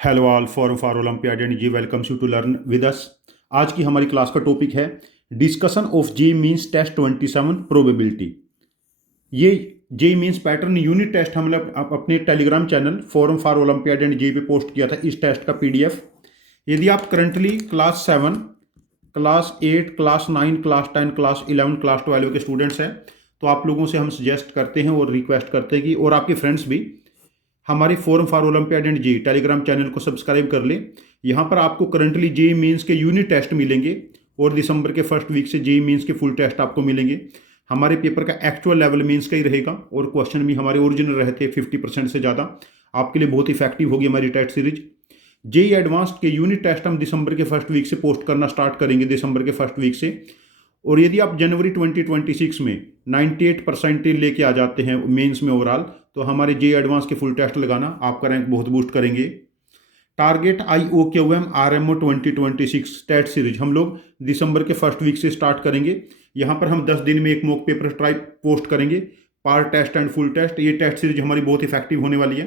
Hello all forum for olympiad and JEE welcomes you to learn with us. आज की हमारी class का topic है discussion of JEE Mains test 27 probability. ये JEE Mains pattern unit test हमने अपने Telegram channel forum for olympiad and JEE पे post किया था। इस टेस्ट का पीडीएफ यदि आप currently class 7, class 8, class 9, class 10, class 11, class 12 के स्टूडेंट्स हैं तो आप लोगों से हम सजेस्ट करते हैं और रिक्वेस्ट करते हैं कि और आपके फ्रेंड्स भी हमारे forum for olympiad and JEE Telegram channel को सब्सक्राइब कर ले। यहाँ पर आपको करंटली जे मीन्स के यूनिट टेस्ट मिलेंगे और दिसंबर के फर्स्ट वीक से जे मीन्स के फुल टेस्ट आपको मिलेंगे। हमारे पेपर का एक्चुअल लेवल मीन्स का ही रहेगा और क्वेश्चन भी हमारे ओरिजिनल रहते हैं 50% से ज़्यादा। आपके लिए बहुत इफेक्टिव होगी हमारी टेस्ट सीरीज। जे एडवांस्ड के यूनिट टेस्ट हम दिसंबर के फर्स्ट वीक से पोस्ट करना स्टार्ट करेंगे, दिसंबर के फर्स्ट वीक से। और यदि आप जनवरी 2026 में 98 परसेंटेज लेके आ जाते हैं मेंस में ओवरऑल, तो हमारे जे एडवांस के फुल टेस्ट लगाना आपका रैंक बहुत बूस्ट करेंगे। टारगेट IOQM RMO 2026 टेट सीरीज हम लोग दिसंबर के फर्स्ट वीक से स्टार्ट करेंगे। यहाँ पर हम 10 दिन में एक मॉक पेपर ट्राई पोस्ट करेंगे, part test and full test. ये टेस्ट सीरीज हमारी बहुत इफेक्टिव होने वाली है।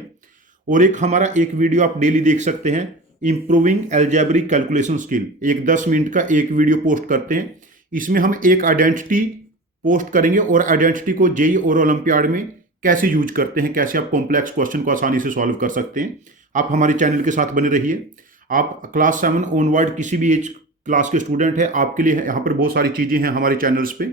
और एक हमारा एक वीडियो आप डेली देख सकते हैं, इंप्रूविंग एल्जेब्रिक कैलकुलेशन स्किल। एक 10 मिनट का एक वीडियो पोस्ट करते हैं। इसमें हम एक आइडेंटिटी पोस्ट करेंगे और आइडेंटिटी को जेई और ओलंपियाड में कैसे यूज करते हैं, कैसे आप कॉम्प्लेक्स क्वेश्चन को आसानी से सॉल्व कर सकते हैं। आप हमारे चैनल के साथ बने रहिए। आप क्लास 7 ऑनवर्ड किसी भी एज क्लास के स्टूडेंट है, आपके लिए यहाँ पर बहुत सारी चीज़ें हैं हमारे चैनल्स पे,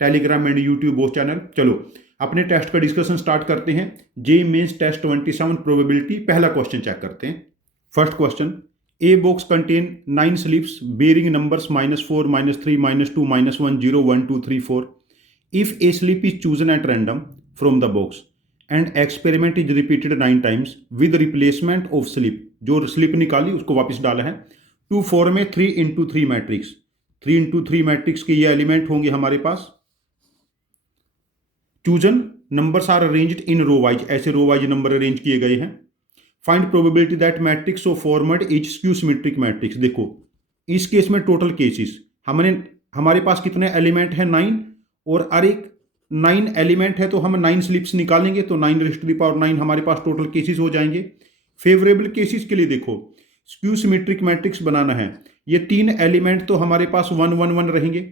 Telegram and YouTube both channel. चलो अपने टेस्ट का डिस्कशन स्टार्ट करते हैं। जे मीन्स टेस्ट 27 प्रोबेबिलिटी। पहला क्वेश्चन चेक करते हैं। First question, A box contain 9 slips bearing numbers -4, -3, -2, -1, 0, 1, 2, 3, 4. If a slip is chosen at random from the box and experiment is repeated 9 times with replacement of slip, जो slip निकाली उसको वापस डाला है, to form में 3x3 matrix. 3x3 matrix के ये element होंगे हमारे पास। Chosen numbers are arranged in row wise, ऐसे रो वाइज नंबर अरेंज किए गए हैं। Find probability that matrix of format is skew symmetric matrix. देखो इस केस में टोटल केसेस हमारे पास कितने एलिमेंट हैं, 9। और अरे 9 एलिमेंट है तो हम 9 स्लिप्स निकालेंगे तो 9⁻9 हमारे पास टोटल केसेस हो जाएंगे। फेवरेबल केसेस के लिए देखो स्क्यू सिमेट्रिक मैट्रिक्स बनाना है। ये 3 एलिमेंट तो हमारे पास 1, 1, 1 रहेंगे।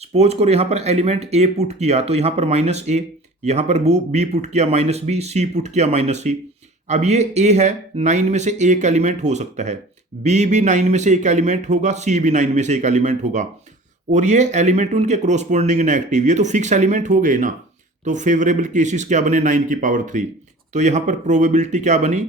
सपोज करो यहाँ पर एलिमेंट ए पुट किया तो यहाँ पर -a, यहाँ पर बी पुट किया -b, सी पुट किया -c। अब ये A है, 9 में से एक एलिमेंट हो सकता है, B भी 9 में से एक एलिमेंट होगा, C भी 9 में से एक एलिमेंट होगा। और ये एलिमेंट उनके कॉरस्पॉन्डिंग नेगेटिव, ये तो फिक्स एलिमेंट हो गए ना। तो फेवरेबल केसेस क्या बने, 9⁻3। तो यहाँ पर प्रोबेबिलिटी क्या बनी,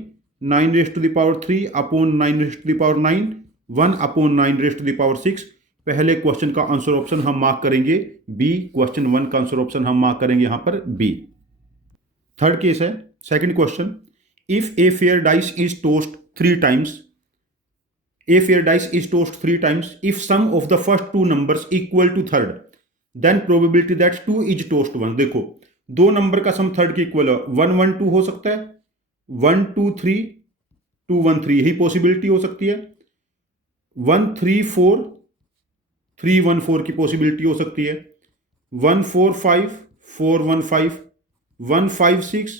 9⁻3 अपॉन 9⁻9, 1/9⁻6। पहले क्वेश्चन का आंसर ऑप्शन हम मार्क करेंगे B। क्वेश्चन 1 का आंसर ऑप्शन हम मार्क करेंगे यहाँ पर B। थर्ड केस है, second question, if a fair dice is tossed 3 times, if sum of the first 2 numbers equal to third, then probability that 2 is tossed 1। देखो दो number का सम third के equal है, 1, 1, 2 हो सकता है, 1, 2, 3, 2, 1, 3, यही पॉसिबिलिटी हो सकती है। 1, 3, 4, 3, 1, 4 की पॉसिबिलिटी हो सकती है। 1, 4, 5, 4, 1, 5, 1, 5, 6,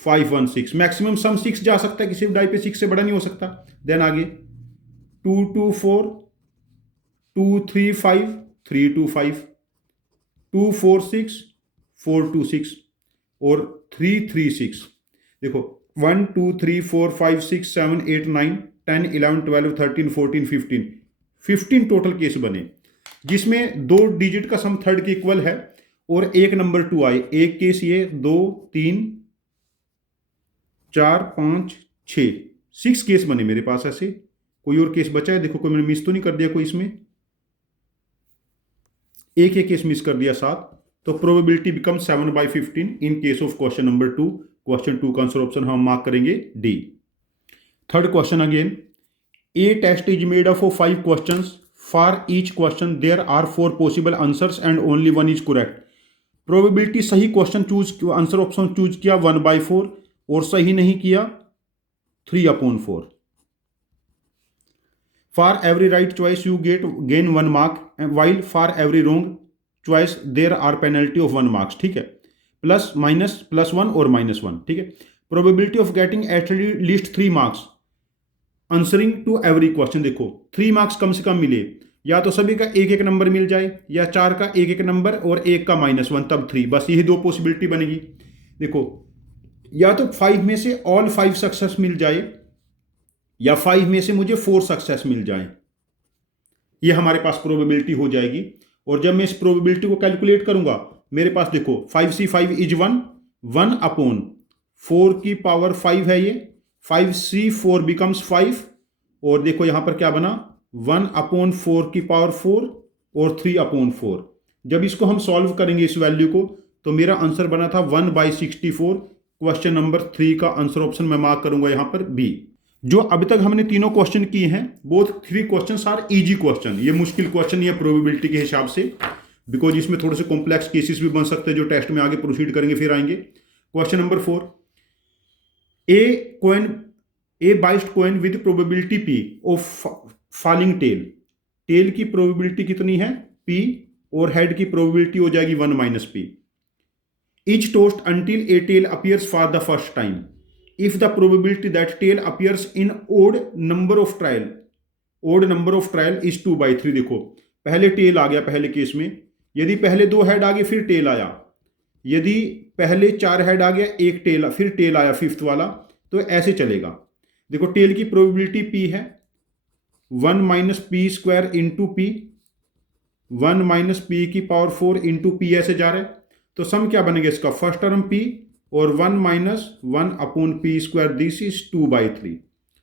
5, 1, 6। मैक्सिमम सम 6 जा सकता है, किसी भी डाई पे 6 से बड़ा नहीं हो सकता। देन आगे 2, 2, 4, 2, 3, 5, 3, 2, 5, 2, 4, 6, 4, 2, 6 और 3, 3, 6। देखो 1, 2, 3, 4, 5, 6, 7, 8, 9, 10, 11, 12, 13, 14, 15 टोटल केस बने जिसमें 2 डिजिट का सम थर्ड के इक्वल है और एक नंबर 2 आए। एक केस ये, 2, 3, 4, 5, 6 केस बने मेरे पास ऐसे। कोई और केस बचा है, देखो कोई मैंने मिस तो नहीं कर दिया कोई इसमें, एक केस मिस कर दिया 7। तो probability become 7/15 in case of question number 2। Question 2 का आंसर ऑप्शन हम मार्क करेंगे D। Third question again, a test is made up of 5 questions, for each question there are 4 possible answers and only 1 is correct. Probability सही question choose, answer option choose किया 1/4 और सही नहीं किया 3/4। For every right choice you gain 1 mark, while for every wrong choice there are penalty of 1 marks. ठीक है, plus minus +1 और -1। ठीक है, probability of getting at least 3 marks, answering to every question. देखो 3 मार्क्स कम से कम मिले, या तो सभी का एक एक नंबर मिल जाए, या 4 का एक एक नंबर और 1 का -1, तब 3। बस यही 2 पॉसिबिलिटी बनेगी। देखो या तो 5 में से ऑल 5 सक्सेस मिल जाए, या 5 में से मुझे 4 सक्सेस मिल जाए। ये हमारे पास प्रोबेबिलिटी हो जाएगी। और जब मैं इस प्रोबेबिलिटी को कैलकुलेट करूंगा, मेरे पास देखो 5C5 इज 1 अपॉन 4 की पावर 5 है ये, 5C4 बिकम्स 5, और देखो यहां पर क्या बना 1 अपॉन 4 की पावर 4 और 3 अपॉन 4। जब इसको हम सॉल्व करेंगे इस वैल्यू को, तो मेरा आंसर बना था 1/64। क्वेश्चन नंबर 3 का आंसर ऑप्शन मैं मार्क करूंगा यहां पर बी। जो अभी तक हमने तीनों क्वेश्चन किए हैं, both 3 questions are easy question. ये मुश्किल क्वेश्चन नहीं है प्रोबेबिलिटी के हिसाब से, बिकॉज इसमें थोड़े से कॉम्प्लेक्स केसेस भी बन सकते हैं जो टेस्ट में आगे प्रोसीड करेंगे फिर आएंगे। Question number 4, a biased coin with probability P of falling tail. Tail की प्रोबेबिलिटी कितनी है पी, और हेड की प्रोबेबिलिटी हो जाएगी 1 - p। Each toss until a tail appears for the first time if the probability that tail appears in odd number of trial is 2/3। देखो पहले tell आ गया पहले केस में, यदि पहले 2 हेड आ गए फिर टेल आया, यदि पहले 4 हेड आ गया एक टेल फिर टेल आया 5th वाला, तो ऐसे चलेगा। देखो टेल की प्रोबेबिलिटी p है 1 - p² इंटू पी, 1 - p की पावर 4 इंटू पी, ऐसे जा रहा है। तो सम क्या बनेगा इसका, फर्स्ट टर्म p और 1 - 1 अपॉन p², दिस इज 2/3।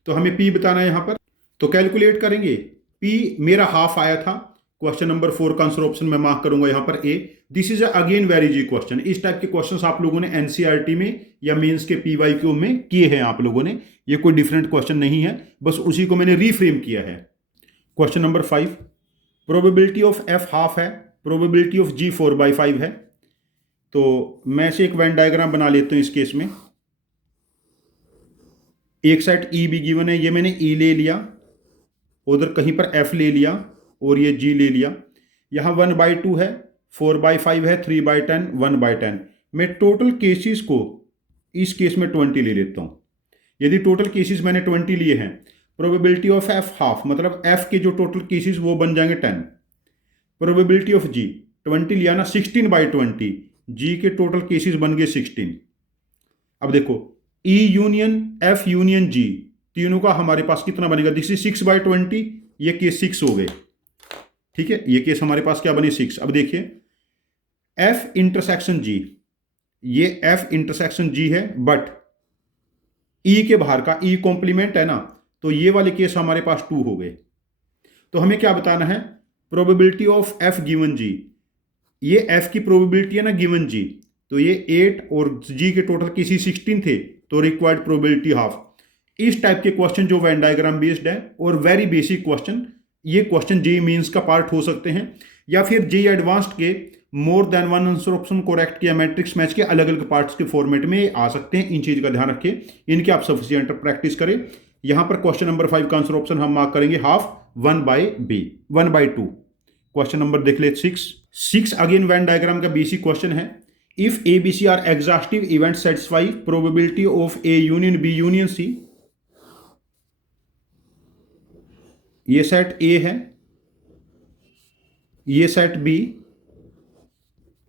तो हमें p बताना है यहां पर, तो कैलकुलेट करेंगे। p मेरा हाफ आया था। क्वेश्चन नंबर 4 का आंसर ऑप्शन मैं मार्क करूंगा यहां पर A. This is again very easy question. इस टाइप के क्वेश्चंस आप लोगों ने एनसीईआरटी में या मेंस के PYQ में किए हैं आप लोगों ने, ये कोई डिफरेंट क्वेश्चन नहीं है, बस उसी को मैंने रीफ्रेम किया है। Question number 5, probability of f half है, प्रोबेबिलिटी ऑफ g 4/5 है। तो मैं से एक वेन डायग्राम बना लेता हूं इस केस में। एक साइड E भी गिवन है, ये मैंने E ले लिया, उधर कहीं पर F ले लिया और ये G ले लिया। यहां 1/2 है, 4/5 है, 3/10, 1/10। मैं टोटल केसेस को इस केस में 20 ले लेता हूं। यदि टोटल केसेस मैंने 20 लिए हैं, प्रोबेबिलिटी ऑफ f हाफ, मतलब f के जो टोटल केसेस वो बन जाएंगे 10। प्रोबेबिलिटी ऑफ g 20 लिया ना, 16/20, g के टोटल केसेस बन गए 16। अब देखो E union F union G, तीनों का हमारे पास कितना बनेगा, दिस इज 6/20, ये केस 6 हो गए। ठीक है, ये केस हमारे पास क्या बने 6। अब देखिए F इंटरसेक्शन G, ये F इंटरसेक्शन G है, बट E के बाहर का E कॉम्प्लीमेंट है ना, तो ये वाले केस हमारे पास 2 हो गए। तो हमें क्या बताना है, probability of F given G, ये F की प्रोबेबिलिटी है ना गिवन G, तो ये 8 और G के टोटल किसी 16 थे, तो रिक्वायर्ड प्रोबेबिलिटी हाफ। इस टाइप के क्वेश्चन जो वेन डायग्राम बेस्ड है और वेरी बेसिक क्वेश्चन, ये क्वेश्चन जेईई मेंस का पार्ट हो सकते हैं, या फिर जेईई एडवांस्ड के more than one answer option correct के मैट्रिक्स मैच के अलग अलग पार्ट्स के फॉर्मेट में आ सकते हैं। इन चीज का ध्यान रखें, इनकी आप सफिशिएंट प्रैक्टिस करें। यहां पर क्वेश्चन नंबर 5 का आंसर ऑप्शन हम मार्क करेंगे हाफ, 1/2। क्वेश्चन नंबर देख ले 6 अगेन वेन डायग्राम का बेसिक क्वेश्चन है। If ABC are exhaustive event satisfy probability of A union B union C। ये सेट A है, ये सेट B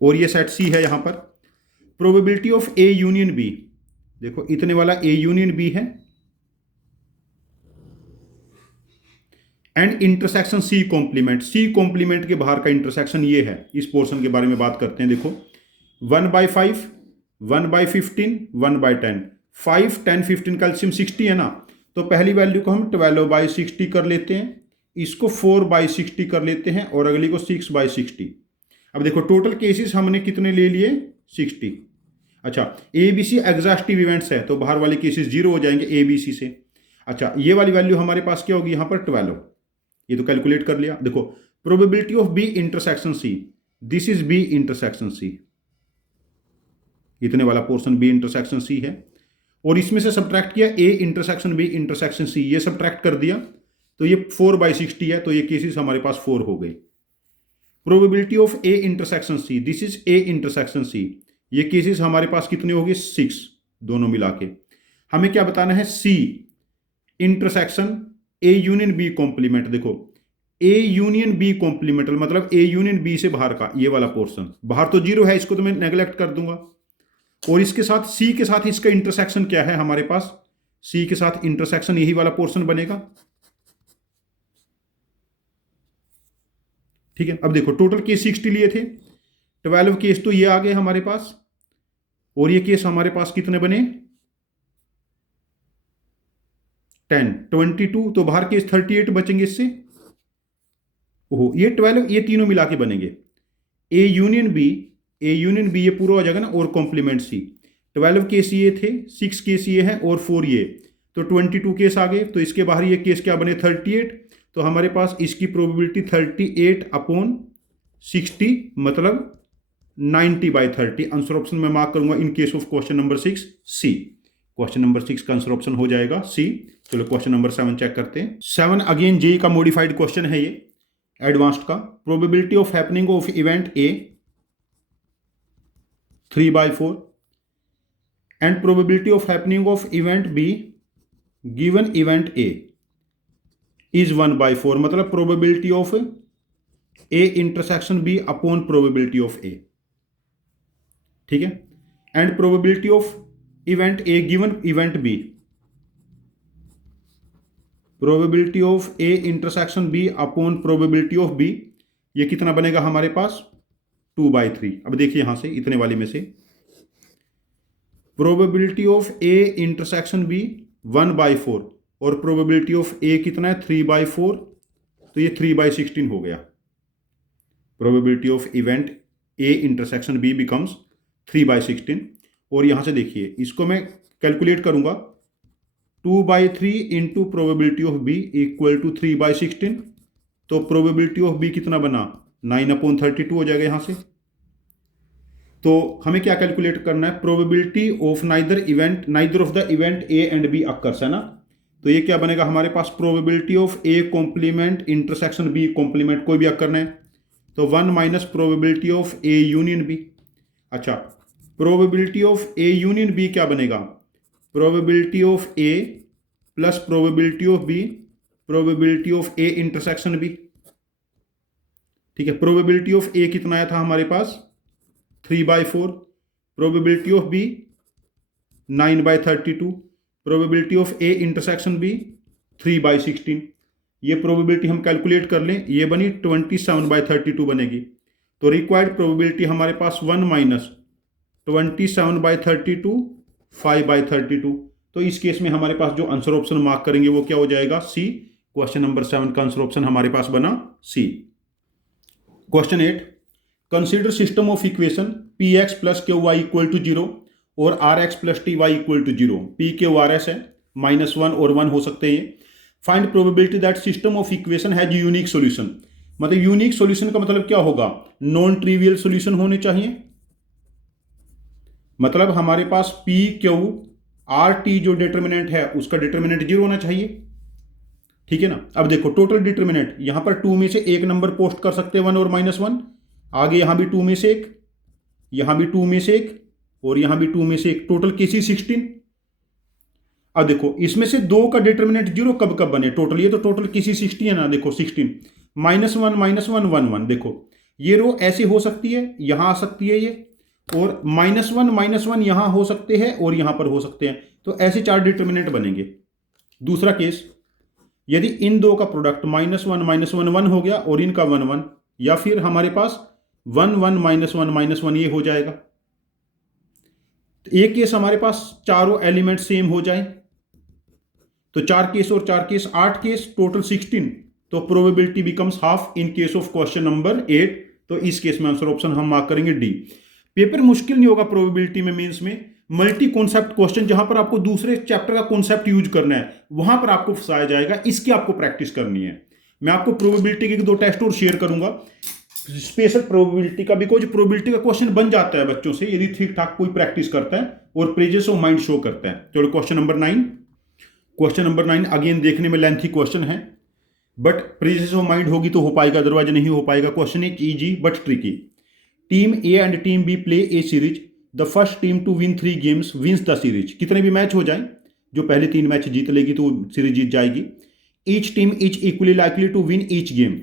और ये सेट C है। यहां पर probability of A union B, देखो इतने वाला A यूनियन B है, and intersection C complement, C complement के बाहर का इंटरसेक्शन ये है। इस पोर्शन के बारे में बात करते हैं। देखो 1/5, 1/15, 1/10, 5, 10, 15 कैल्शियम 60 है ना, तो पहली वैल्यू को हम 12/60 कर लेते हैं, इसको 4/60 कर लेते हैं और अगली को 6/60। अब देखो टोटल केसेस हमने कितने ले लिए, 60। अच्छा, ABC एग्जॉस्टिव इवेंट्स है, तो बाहर वाले केसेस 0 हो जाएंगे ABC से। अच्छा, ये वाली वैल्यू हमारे पास क्या होगी यहाँ पर 12, ये तो कैलकुलेट कर लिया। देखो probability of B intersection C, this is B intersection C, इतने वाला पोर्शन B इंटरसेक्शन C है, और इसमें से सब्ट्रैक्ट किया A intersection B intersection C, ये सब्ट्रैक्ट कर दिया, तो ये 4/60 है, तो ये केसेस हमारे पास 4 हो गए। Probability of A intersection C, this is A intersection C, ये केसेस हमारे पास कितने हो गए 6, दोनों मिला के। हमें क्या बताना है C intersection A union B complement. देखो ए यूनियन बी कॉम्प्लीमेंटल मतलब ए यूनियन बी से बाहर का ये वाला पोर्शन, बाहर तो जीरो है, इसको तो मैं नेग्लेक्ट कर दूंगा। और इसके साथ सी के साथ इसका इंटरसेक्शन क्या है हमारे पास, सी के साथ इंटरसेक्शन यही वाला पोर्शन बनेगा। ठीक है, अब देखो टोटल केस 60 लिए थे, 12 केस तो ये आ गए हमारे पास, और ये केस हमारे पास कितने बने 10, 22, तो बाहर केस 38 बचेंगे इससे। ओहो ये 12 ये तीनों मिला के बनेंगे A union B, A union B ये पूरा हो जाएगा ना, और कॉम्प्लीमेंट सी। 12 केस ये थे, 6 केस ये हैं और 4 ये, तो 22 केस आ गए। तो इसके बाहर ये केस क्या बने 38, तो हमारे पास इसकी प्रोबेबिलिटी 38/60 मतलब 90/30। आंसर ऑप्शन में मार्क करूंगा in case of question number 6 C. Question number 6 का आंसर ऑप्शन हो जाएगा सी। चलो क्वेश्चन नंबर 7 चेक करते हैं। 7 अगेन जेई का मॉडिफाइड क्वेश्चन है ये, एडवांस्ड का। Probability of happening of event A 3/4 and probability of happening of event B given event A is 1/4 मतलब probability of A intersection B upon probability of A. ठीक है, and probability of event A given event B, probability of A intersection B upon probability of B, ये कितना बनेगा हमारे पास 2/3। अब देखिए यहां से इतने वाले में से probability of A intersection B 1/4 और प्रोबेबिलिटी ऑफ ए कितना है 3/4, तो ये 3/16 हो गया। Probability of event A intersection B becomes 3/16। और यहां से देखिए इसको मैं कैलकुलेट करूंगा 2/3 into probability of B equal to 3/16, तो प्रोबेबिलिटी ऑफ बी कितना बना 9/32 हो जाएगा यहां से। तो हमें क्या कैलकुलेट करना है, probability of neither of the event A and B occurs है ना, तो ये क्या बनेगा हमारे पास probability of A complement intersection B complement कोई भी अकर है, तो 1 minus probability of A union B. अच्छा probability of A union B क्या बनेगा, probability of A plus probability of B, probability of A intersection B. ठीक है, probability of A कितना आया था हमारे पास 3/4, probability of B 9/32, probability of A intersection B 3/16। ये प्रोबेबिलिटी हम कैलकुलेट कर लें, ये बनी 27/32 बनेगी। तो रिक्वायर्ड प्रोबेबिलिटी हमारे पास 1 माइनस 27/32 5/32। तो इस केस में हमारे पास जो आंसर ऑप्शन मार्क करेंगे वो क्या हो जाएगा सी। क्वेश्चन नंबर 7 का आंसर ऑप्शन हमारे पास बना C. Question 8, consider system of equation P X plus Q Y equal to 0 और R X plus T Y equal to 0। P Q R S है, -1 और 1 हो सकते हैं। Find probability that system of equation has unique solution. मतलब unique solution का मतलब क्या होगा, नॉन ट्रिवियल सॉल्यूशन होने चाहिए। मतलब हमारे पास पी क्यू आर टी जो डिटर्मिनेंट है उसका डिटर्मिनेंट 0 होना चाहिए। ठीक है ना। अब देखो टोटल डिटर्मिनेंट यहां पर 2 में से एक नंबर पोस्ट कर सकते हैं 1 और -1, आगे यहां भी 2 में से एक, यहां भी 2 में से एक और यहां भी 2 में से एक, टोटल केसी 16। अब देखो इसमें से 2 का डिटर्मिनेंट 0 कब कब बने टोटल, ये तो टोटल किसी 60 है ना, देखो 16 -1 -1 1 1। देखो ये रो ऐसे हो सकती है, यहां आ सकती है ये, और -1 -1 यहां हो सकते हैं और यहां पर हो सकते हैं, तो ऐसे 4 डिटर्मिनेंट बनेंगे। दूसरा केस, यदि इन दो का प्रोडक्ट -1 -1 1 हो गया और इनका 1 1, या फिर हमारे पास 1 1 -1 -1 ये हो जाएगा। एक केस हमारे पास चारों एलिमेंट सेम हो जाए, तो 4 केस और 4 केस 8 केस, टोटल 16, तो probability becomes half in case of question number 8। तो इस केस में आंसर ऑप्शन हम मार्क करेंगे डी। पेपर मुश्किल नहीं होगा प्रोबेबिलिटी में, मींस में मल्टी कॉन्सेप्ट क्वेश्चन जहां पर आपको दूसरे चैप्टर का कॉन्सेप्ट यूज करना है वहां पर आपको फंसाया जाएगा, इसकी आपको प्रैक्टिस करनी है। मैं आपको प्रोबेबिलिटी के 2 टेस्ट और शेयर करूंगा, स्पेशल प्रोबेबिलिटी का, बिकॉज प्रोबेबिलिटी का क्वेश्चन बन जाता है बच्चों से यदि ठीक ठाक कोई प्रैक्टिस करता है और प्रेजेंस ऑफ माइंड शो करता है। चलो question number 9। Question number 9 again देखने में लेंथी क्वेश्चन है, बट प्रेजेंस ऑफ माइंड होगी तो हो पाएगा, अदरवाइज नहीं हो पाएगा। Question is easy but tricky. Team A and team B play a series, the first team to win 3 games wins the series. कितने भी मैच हो जाए, जो पहले 3 मैच जीत लेगी तो सीरीज जीत जाएगी। Each team is equally likely to win each game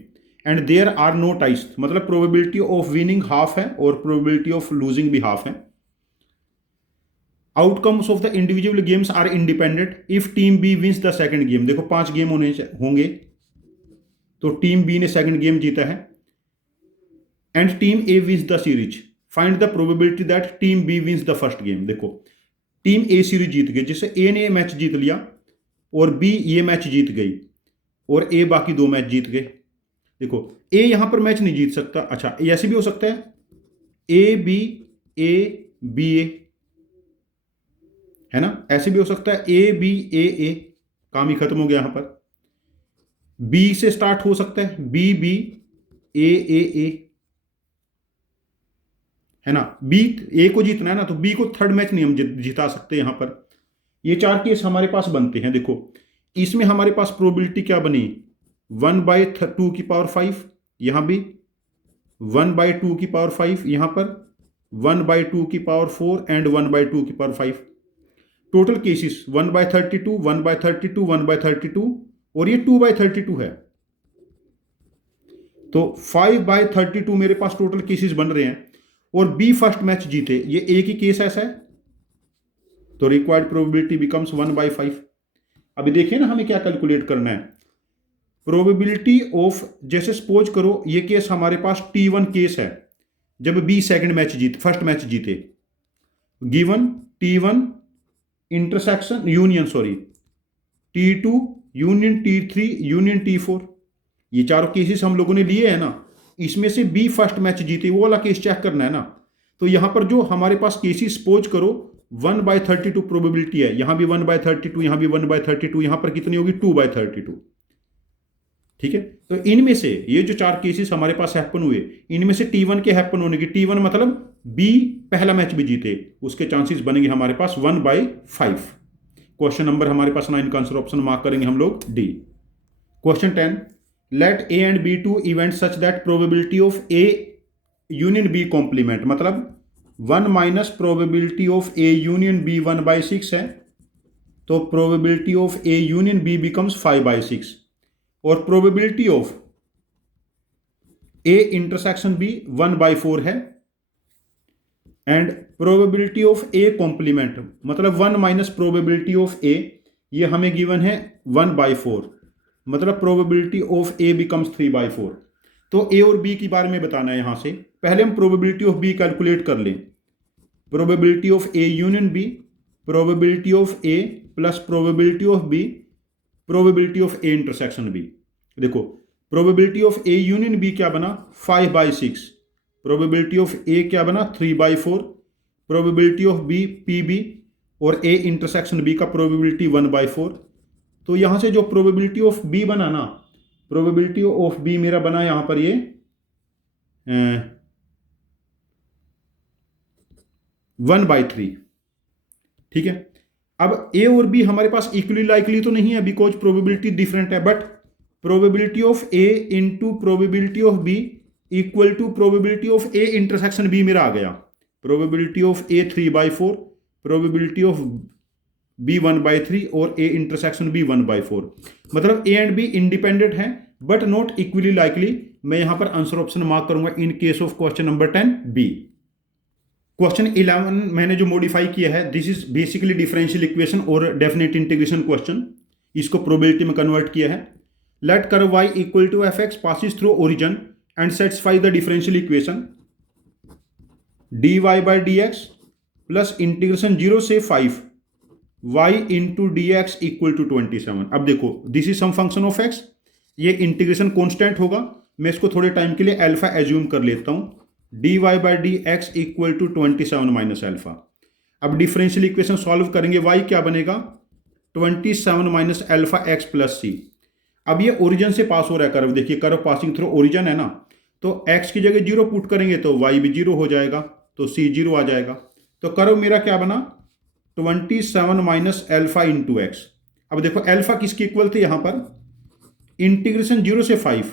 and there are no ties, मतलब प्रोबेबिलिटी ऑफ विनिंग हाफ है और प्रोबेबिलिटी ऑफ लूजिंग भी हाफ है। Outcomes of the individual games are independent if team B wins the second game. देखो 5 गेम होंगे तो team B ने सेकंड गेम जीता है and team A wins the series, find the probability that team B wins the first game. देखो team ए series जीत गई, जैसे ए ने मैच जीत लिया और बी ये मैच जीत गई और ए बाकी 2 मैच जीत गए। देखो ए यहां पर मैच नहीं जीत सकता, अच्छा ऐसे भी हो सकता है ए बी ए, है ना, ऐसे भी हो सकता है ए बी ए, काम ही खत्म हो गया यहां पर। बी से स्टार्ट हो सकता है बी बी ए, है ना, बी ए को जीतना है ना, तो बी को थर्ड मैच नहीं हम जिता सकते यहां पर। ये 4 केस हमारे पास बनते हैं। देखो इसमें हमारे पास प्रोबेबिलिटी क्या बनी, 1/2⁵, यहां भी 1/2⁵, यहां पर 1/2⁴ एंड 1/2⁵। टोटल केसेस 1/32, 1/32, 1/32 और ये 2/32 है, तो 5/32 मेरे पास टोटल केसेस बन रहे हैं और बी फर्स्ट मैच जीते, ये एक ही केस ऐसा है, तो रिक्वायर्ड प्रोबेबिलिटी बिकम्स 1/5। अभी देखिए ना हमें क्या कैलकुलेट करना है, प्रोबेबिलिटी ऑफ, जैसे सपोज करो ये केस हमारे पास T1 केस है जब बी फर्स्ट मैच जीते, given T1 intersection union T2 union T3 union T4, ये चारों केसेस हम लोगों ने लिए हैं ना, इसमें से बी फर्स्ट मैच जीते वो वाला केस चेक करना है ना। तो यहां पर जो हमारे पास केसेस सपोज करो 1/32 प्रोबेबिलिटी है, यहां भी 1/32, यहां भी 1/32, यहां पर कितनी होगी 2/32, ठीक है। तो इनमें से ये जो 4 केसेस हमारे पास हैपन हुए, इनमें से T1 के हैपन होने की, T1 मतलब बी पहला मैच भी जीते, उसके चांसेस बनेंगे हमारे पास 1/5। क्वेश्चन नंबर हमारे पास 9 का आंसर ऑप्शन मार्क करेंगे हम लोग D. Question 10, let A and B two event such that probability of A union B complement, मतलब 1 minus probability of A union B 1/6 है, तो probability of A union B becomes 5/6 और probability of A intersection B 1/4 है and probability of A complement मतलब 1 minus probability of ए, ये हमें given है 1/4, मतलब प्रोबेबिलिटी ऑफ ए बिकम्स 3/4। तो ए और बी के बारे में बताना है यहां से, पहले हम प्रोबेबिलिटी ऑफ बी कैलकुलेट कर लें। Probability of A union B, probability of A plus probability of B, probability of A intersection B. देखो probability of A union B क्या बना 5/6, प्रोबेबिलिटी ऑफ ए क्या बना 3/4, probability of B P B और A intersection B का probability 1/4। तो यहां से जो प्रोबेबिलिटी ऑफ बी बना ना, प्रोबेबिलिटी ऑफ बी मेरा बना यहां पर ये 1/3, ठीक है। अब ए और बी हमारे पास इक्वली लाइकली तो नहीं है बिकॉज प्रोबेबिलिटी डिफरेंट है, but probability of A into probability of B equal to probability of A intersection B मेरा आ गया, probability of A 3/4, probability of B 1/3 और ए इंटरसेक्शन बी 1/4, मतलब ए एंड बी इंडिपेंडेंट है but not equally likely. मैं यहां पर answer option mark करूंगा in case of question number 10 B. Question 11 मैंने जो मॉडिफाई किया है, this is basically differential equation और डेफिनेट इंटीग्रेशन क्वेश्चन, इसको प्रोबेबिलिटी में कन्वर्ट किया है। Let curve y equal to f x passes through origin and satisfy the differential equation dy/dx plus integration 0 से 5 y into d x equal to 27। अब देखो this is some function of x, ये integration constant होगा, मैं इसको थोड़े time के लिए अल्फा एज्यूम कर लेता हूं, dy/dx equal to 27 minus alpha. अब डिफरेंशियल इक्वेशन सॉल्व करेंगे, y क्या बनेगा 27 minus alpha x plus c. अब ये ओरिजिन से पास हो रहा है कर्व, देखिए कर्व पासिंग थ्रू ओरिजिन है ना, तो x की जगह 0 पुट करेंगे तो y भी 0 हो जाएगा, तो c 0 आ जाएगा। तो कर्व मेरा क्या बना 27 माइनस अल्फा इंटू एक्स। अब देखो अल्फा किसके इक्वल थे यहां पर, इंटीग्रेशन 0 से 5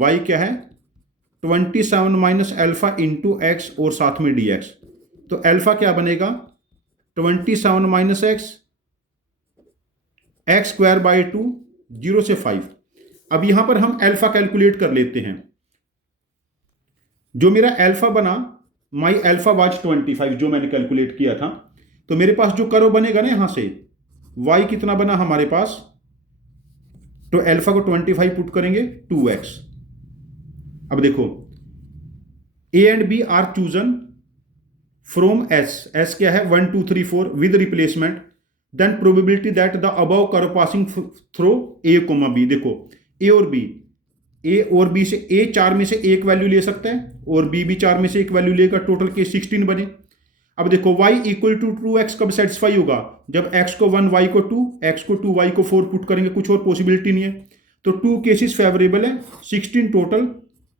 y क्या है 27 माइनस अल्फा इंटू एक्स और साथ में डी एक्स, तो अल्फा क्या बनेगा 27 minus x x square by 2, 0 से 5। अब यहां पर हम अल्फा कैलकुलेट कर लेते हैं। जो मेरा अल्फा बना, माई अल्फा वाज 25 जो मैंने कैलकुलेट किया था। तो मेरे पास जो कर्व बनेगा ना यहां से, वाई कितना बना हमारे पास, तो अल्फा को 25 पुट करेंगे 2x। अब देखो A and B are chosen from S क्या है 1 2 3 4 with replacement, then probability that the above curve passing through A comma B. देखो ए और बी से ए 4 में से एक वैल्यू ले सकता है और बी भी 4 में से एक वैल्यू लेगा, टोटल के 16 बने। अब देखो y इक्वल टू 2x कब सेटिस्फाई होगा, जब x को 1 y को 2, x को 2 y को 4 पुट करेंगे, कुछ और पॉसिबिलिटी नहीं है। तो 2 केसेस फेवरेबल है, 16 टोटल,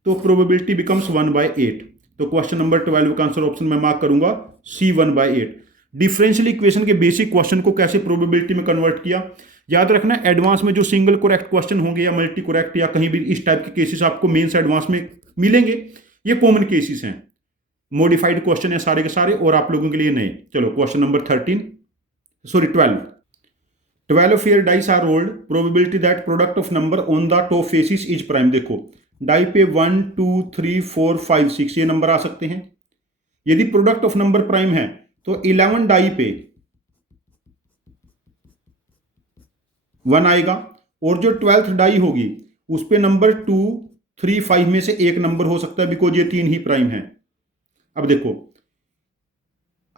तो प्रोबेबिलिटी बिकम्स 1/8। तो क्वेश्चन नंबर 12 का आंसर ऑप्शन में मार्क करूंगा C 1/8। डिफरेंशियल इक्वेशन के बेसिक क्वेश्चन को कैसे प्रोबेबिलिटी में कन्वर्ट किया, याद रखना एडवांस में जो सिंगल करेक्ट क्वेश्चन होंगे या मल्टी करेक्ट या कहीं भी इस टाइप के केसेस आपको मेंस एडवांस में मिलेंगे, ये कॉमन केसेस हैं। मॉडिफाइड क्वेश्चन है सारे के सारे और आप लोगों के लिए नए। चलो question number 12 fair dice are rolled, probability that product of number on the top faces is prime. देखो डाई पे 1 2 3 4 5 6 ये नंबर आ सकते हैं। यदि प्रोडक्ट ऑफ नंबर प्राइम है तो 11 डाई पे 1 आएगा, और जो 12th डाई होगी उस पे नंबर 2 3 5 में से एक नंबर हो सकता है, बिकॉज ये 3 ही प्राइम है। अब देखो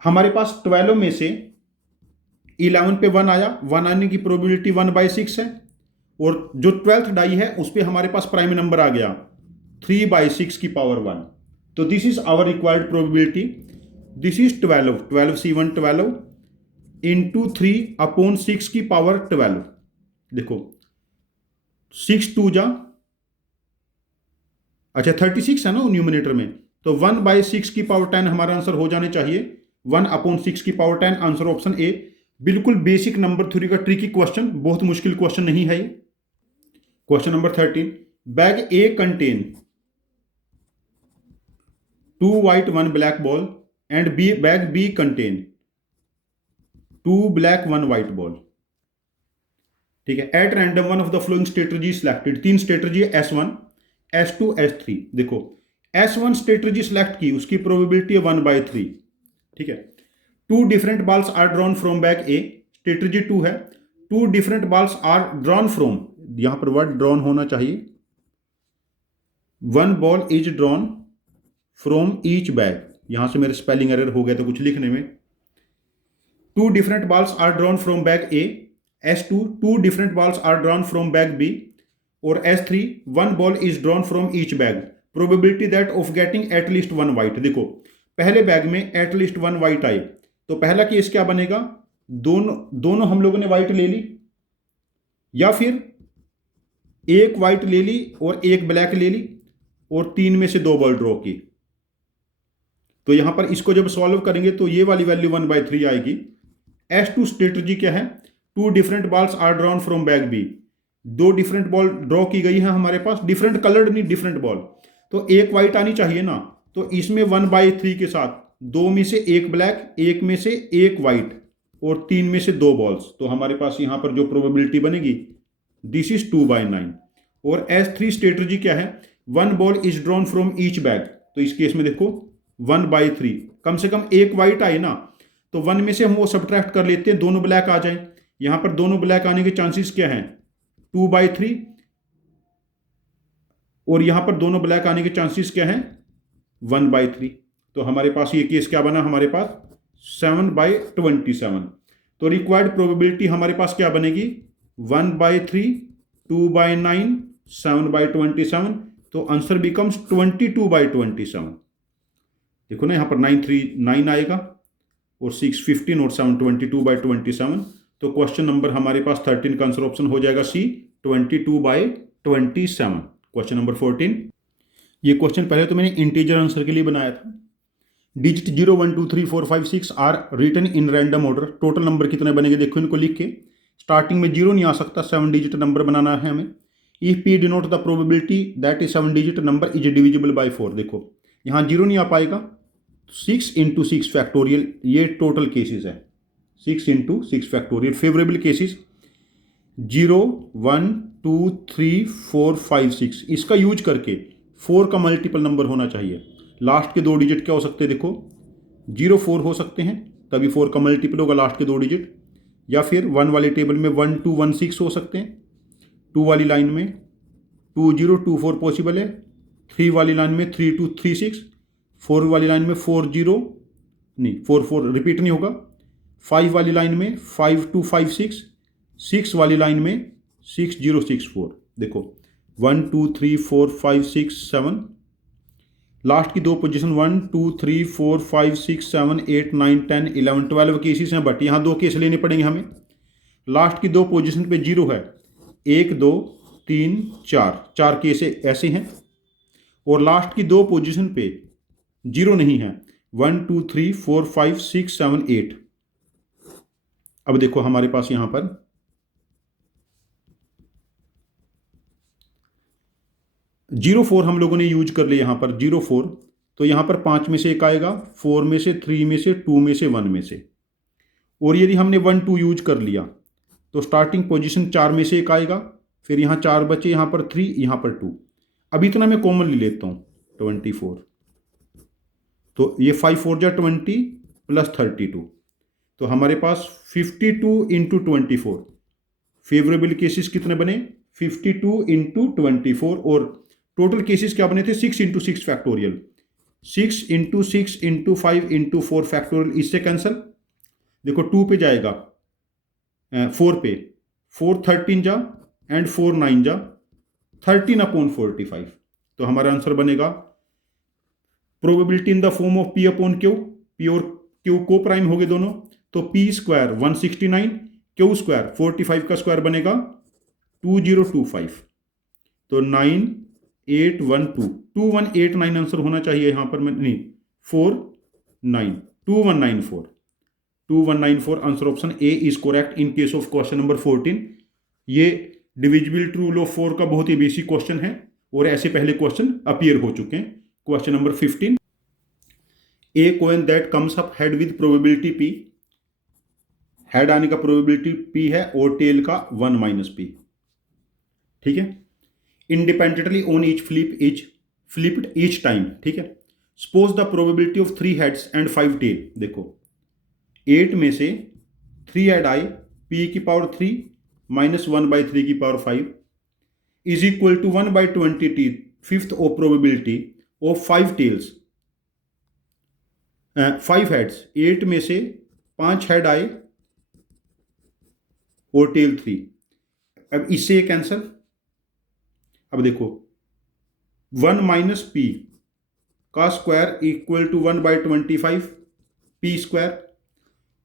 हमारे पास 12 में से 11 पे 1 आया, 1 आने की प्रोबेबिलिटी 1/6 है, और जो 12th डाई है उस पे हमारे पास प्राइम नंबर आ गया 3/6 की पावर 1। तो this is our required probability. This is 12 C1 12 into 3/6 की पावर 12। देखो 6 2 जा, अच्छा 36 है ना न्यूमिनेटर में, तो 1/6 की पावर 10 हमारा आंसर हो जाने चाहिए 1/6 की पावर 10। Answer option A. बिल्कुल बेसिक नंबर थ्योरी का ट्रिकी क्वेश्चन, बहुत मुश्किल क्वेश्चन नहीं है ये। Question number 13, bag A contain 2 white 1 black ball and bag B contain 2 black 1 white ball। ठीक है, at random one of the following strategy selected. 3 strategy है S1 S2 S3। देखो S1 स्ट्रेटजी सिलेक्ट की, उसकी probability है 1/3। ठीक है, 2 different balls are drawn from bag A, strategy 2 है। 2 different balls are drawn from, यहां पर वर्ड ड्रॉन होना चाहिए, 1 ball is drawn from each bag. यहां से मेरे स्पेलिंग एरर हो गया था कुछ लिखने में। 2 different balls are drawn from bag A. S2 2 different balls are drawn from bag B, और S3 1 ball is drawn from each bag, probability that of getting at least 1 white. देखो पहले bag में एट लीस्ट 1 वाइट आए, तो पहला case क्या बनेगा, दोनों हम लोगों ने वाइट ले ली, या फिर एक वाइट ले ली और एक ब्लैक ले ली, और 3 में से 2 बॉल ड्रॉ की। तो यहां पर इसको जब सॉल्व करेंगे तो ये वाली वैल्यू 1/3 आएगी। S2 स्ट्रेटजी क्या है, 2 different balls are drawn from bag B, 2 different ball draw की गई है हमारे पास, डिफरेंट कलर्ड नहीं, डिफरेंट बॉल, तो एक वाइट आनी चाहिए ना, तो इसमें 1/3 के साथ 2 में से एक ब्लैक, 1 में से एक वाइट, और 3 में से 2 बॉल्स, तो हमारे पास यहां पर जो प्रोबेबिलिटी बनेगी दिस इज 2/9। और S3 स्ट्रेटजी क्या है, 1 ball is drawn from each bag, तो इस केस में देखो 1/3, कम से कम एक वाइट आए ना, तो 1 में से हम वो सब्ट्रैक्ट कर लेते हैं, दोनों ब्लैक आ जाए। यहां पर दोनों ब्लैक आने के चांसेस क्या हैं, 2/3, और यहां पर दोनों ब्लैक आने के चांसेस क्या हैं, 1/3। तो हमारे पास ये केस क्या बना, हमारे पास 7/27। तो रिक्वायर्ड प्रोबेबिलिटी हमारे पास क्या बनेगी, 1/3, 2/9, 7/27। तो आंसर बिकम्स 22/27। देखो ना यहाँ पर 9 3 9 आएगा, और 6 15 और 7 22/27। तो क्वेश्चन नंबर हमारे पास 13 का आंसर ऑप्शन हो जाएगा C 22/27। क्वेश्चन नंबर 14, ये क्वेश्चन पहले तो मैंने इंटीजर आंसर के लिए बनाया था। Digit 0 1 2 3 4 5 6 are written in random order. Total number कितने बनेंगे, देखो इनको लिख के, स्टार्टिंग में 0 नहीं आ सकता, 7 डिजिट नंबर बनाना है हमें। If P denote the probability that is 7 digit number is divisible by 4। देखो यहाँ 0 नहीं आ पाएगा, 6 × 6 फैक्टोरियल, ये टोटल केसेस है, 6 × 6 फैक्टोरियल फेवरेबल केसेस। 0 1 2 3 4 5 6, इसका यूज करके 4 का मल्टीपल नंबर होना चाहिए। लास्ट के 2 डिजिट क्या हो सकते हैं देखो, 0 4 हो सकते हैं, तभी 4 का मल्टीपल होगा लास्ट के 2 डिजिट। या फिर 1 वाले टेबल में 1 2 1 6 हो सकते हैं, 2 वाली लाइन में 2 0 2 4 पॉसिबल है, 3 वाली लाइन में 3 2 3 6, 4 वाली लाइन में 4 0 नहीं 4 4 रिपीट नहीं होगा, 5 वाली लाइन में 5 2 5 6, 6 वाली लाइन में 6 0 6 4। देखो 1 2 3 4 5 6 7, लास्ट की 2 पोजीशन 1 2 3 4 5 6 7 8 9 10 11 12 केसेस हैं, बट यहाँ 2 केस लेने पड़ेंगे हमें। लास्ट की 2 पोजीशन पे 0 है, 1 2 3 4, 4 केस ऐसे हैं। और लास्ट की 2 पोजीशन पे 0 नहीं है, 1 2 3 4 5 6 7 8। अब देखो हमारे पास यहां पर 0 4 हम लोगों ने यूज कर लिया यहां पर 0 4, तो यहां पर 5 में से एक आएगा, 4 में से, 3 में से, 2 में से, 1 में से। और यदि हमने 1 2 यूज कर लिया तो स्टार्टिंग पोजीशन 4 में से एक आएगा, फिर यहां 4 बचे, यहां पर 3, यहां पर 2। अब इतना मैं कॉमन ले लेता हूं 24, तो ये 5 4 जा 20 प्लस 32, तो हमारे पास 52 इंटू 24। फेवरेबल केसेस कितने बने, 52 इंटू 24। और टोटल केसेस क्या बने थे, 6 into 6 factorial, 6 into 6 into 5 into 4 factorial, इससे कैंसल। देखो 2 पे जाएगा, 4 पे, 4 13 जा एंड 4 9 जा, 13/45। तो हमारा आंसर बनेगा probability in the form of P upon Q, P और क्यू को प्राइम हो गए दोनों, तो पी स्क्वायर 169, क्यू स्क्वायर 45 का स्क्वायर बनेगा 2025, तो 9812 2189 आंसर होना चाहिए यहां पर, नहीं 49 2194 2194 answer option A is correct in case of question number 14। ये डिविजिबिलिटी रूल ऑफ 4 का बहुत ही बेसिक क्वेश्चन है और ऐसे पहले क्वेश्चन अपीयर हो चुके हैं। Question number 15, a coin that comes up head with probability P, head आने का प्रोबेबिलिटी पी है और टेल का 1 माइनस पी, ठीक है। Independently on each flip is flipped each time, ठीक है। Suppose the probability of 3 heads and 5 tail, देखो 8 में से 3 हेड आए, पी की पावर 3 माइनस 1/3 की power 5 is equal to 1/20 fifth of probability of 5 tails, 5 heads, 8 में से 5 हेड आए और टेल 3। अब इससे ये कैंसल। अब देखो 1 माइनस पी का square equal to 1/25 p square,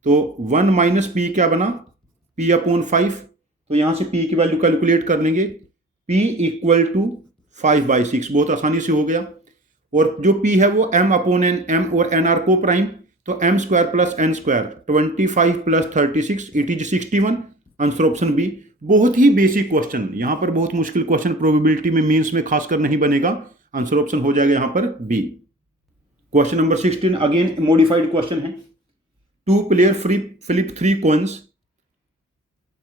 तो 1 माइनस पी क्या बना, पी अपॉन 5, तो यहां से पी की वैल्यू कैलकुलेट कर लेंगे, पी इक्वल टू 5/6, बहुत आसानी से हो गया। और जो पी है वो एम अपॉन एन, एम और एन आर को प्राइम, तो m square plus n square 25 plus 36 it is 61, answer option B. बहुत ही बेसिक क्वेश्चन, यहां पर बहुत मुश्किल क्वेश्चन प्रोबेबिलिटी में मीन्स में खासकर नहीं बनेगा, आंसर ऑप्शन हो जाएगा यहां पर B. Question number 16 again modified question है, 2 प्लेयर फ्लिप 3 कॉइन्स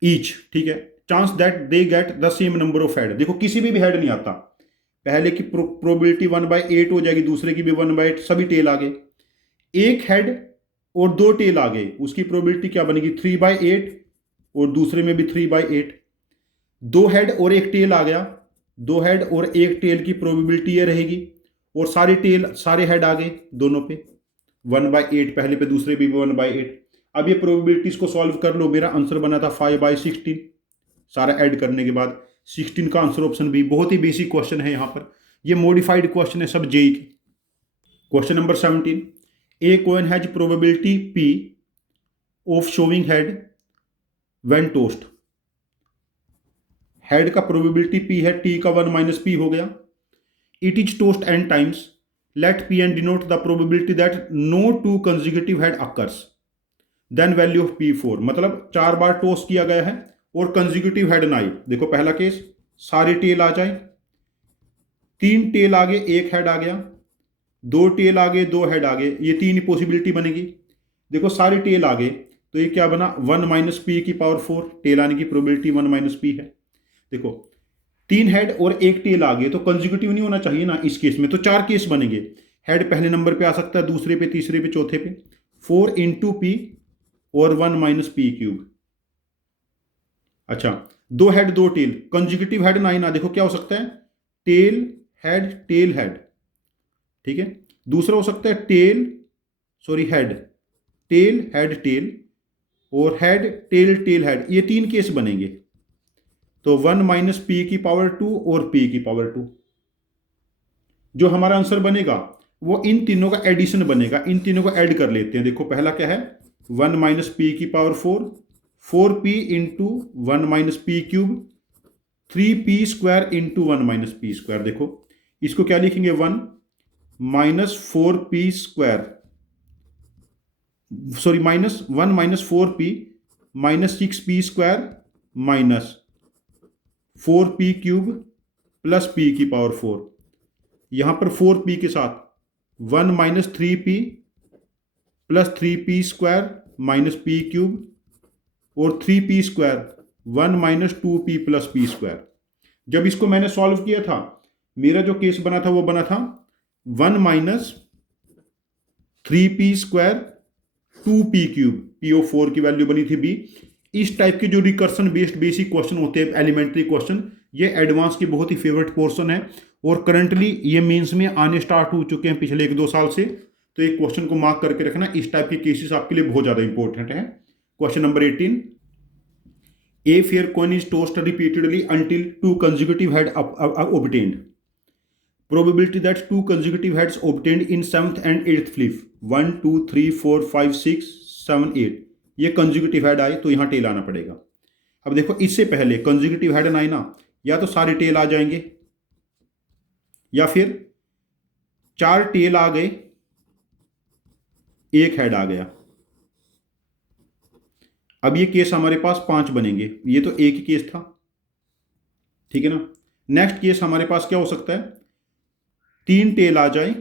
ईच, ठीक है, chance that they get the same number of head. देखो किसी भी हेड नहीं आता, पहले की प्रोबेबिलिटी 1/8 हो जाएगी, दूसरे की भी 1/8, सभी टेल आ गए। एक हेड और 2 टेल आ गए, उसकी प्रोबेबिलिटी क्या बनेगी 3/8 और दूसरे में भी 3/8। 2 हेड और 1 टेल आ गया, 2 हेड और 1 टेल की प्रोबेबिलिटी ये रहेगी, और सारे हेड आ गए दोनों पे 1/8, पहले पे दूसरे भी 1/8। अब ये प्रोबेबिलिटीज को सॉल्व कर लो, मेरा आंसर बना था 5/16, सारा ऐड करने के बाद 16 का आंसर ऑप्शन बी। बहुत ही बेसिक क्वेश्चन है यहां पर, ये मॉडिफाइड क्वेश्चन है सब जेई के। Question number 17, a coin has probability P of showing head when tossed, head का प्रोबेबिलिटी पी है, टी का 1 माइनस पी हो गया। It is tossed n times, let p n denote the probability that no 2 consecutive head occurs, then value of p 4, मतलब 4 बार toast किया गया है और कंसेक्यूटिव हेड ना आए। देखो पहला केस, सारे टेल आ जाए, 3 टेल आगे 1 हेड आ गया, 2 टेल आगे 2 हेड आ गए, ये 3 पॉसिबिलिटी बनेगी। देखो सारे टेल आ गए, तो ये क्या बना 1 माइनस पी की पावर 4, टेल आने की प्रोबेबिलिटी 1 माइनस पी है। देखो 3 हेड और एक टेल आ गए तो कंसेक्यूटिव नहीं होना चाहिए ना इस केस में, तो 4 केस बनेंगे। हेड पहले नंबर पे आ सकता है, दूसरे पे, तीसरे पे, चौथे पे। 4 इंटू पी और 1 माइनस पी क्यूब। अच्छा, 2 हेड 2 टेल, कंसेक्यूटिव हेड 9 आ। देखो क्या हो सकता है, टेल हेड टेल हेड, ठीक है। दूसरा हो सकता है हेड टेल हेड टेल और हेड टेल टेल हेड, ये 3 केस बनेंगे। तो 1 माइनस पी की पावर 2 और पी की पावर 2। जो हमारा आंसर बनेगा वो इन तीनों का एडिशन बनेगा, इन तीनों को ऐड कर लेते हैं। देखो पहला क्या है, 1 माइनस पी की power 4, 4p into 1 minus P cube, 3p square into 1 minus P square. देखो इसको क्या लिखेंगे, 1 minus 4p square, sorry minus 1 minus 4p minus 6p square minus 4p cube plus p की पावर 4। यहां पर 4p के साथ 1 minus 3p plus 3p square minus p cube और 3p square 1 minus 2p plus p square. जब इसको मैंने solve किया था, मेरा जो केस बना था वो बना था 1 minus 3p square 2p cube, PO4 की वैल्यू बनी थी b। इस टाइप के जो रिकर्सन बेस्ड बेसिक क्वेश्चन होते हैं, एलिमेंट्री क्वेश्चन, ये एडवांस की बहुत ही फेवरेट पोर्शन है और करंटली ये मेंस में आने स्टार्ट हो चुके हैं पिछले 1-2 साल से। तो एक क्वेश्चन को मार्क करके रखना, इस टाइप के केसेस आपके लिए बहुत ज्यादा इंपॉर्टेंट है। Question number 18, A fair coin is tossed repeatedly until 2 consecutive heads are obtained. Probability that 2 consecutive heads obtained in 7th and 8th flip, 1 2 3 4 5 6 7 8, ये कंसेक्यूटिव हेड आए तो यहाँ टेल आना पड़ेगा। अब देखो इससे पहले कंसेक्यूटिव हेड ना आए ना, या तो सारे टेल आ जाएंगे या फिर 4 टेल आ गए, 1 हेड आ गया। अब ये केस हमारे पास 5 बनेंगे, ये तो एक ही केस था, ठीक है ना। नेक्स्ट केस हमारे पास क्या हो सकता है, 3 टेल आ जाए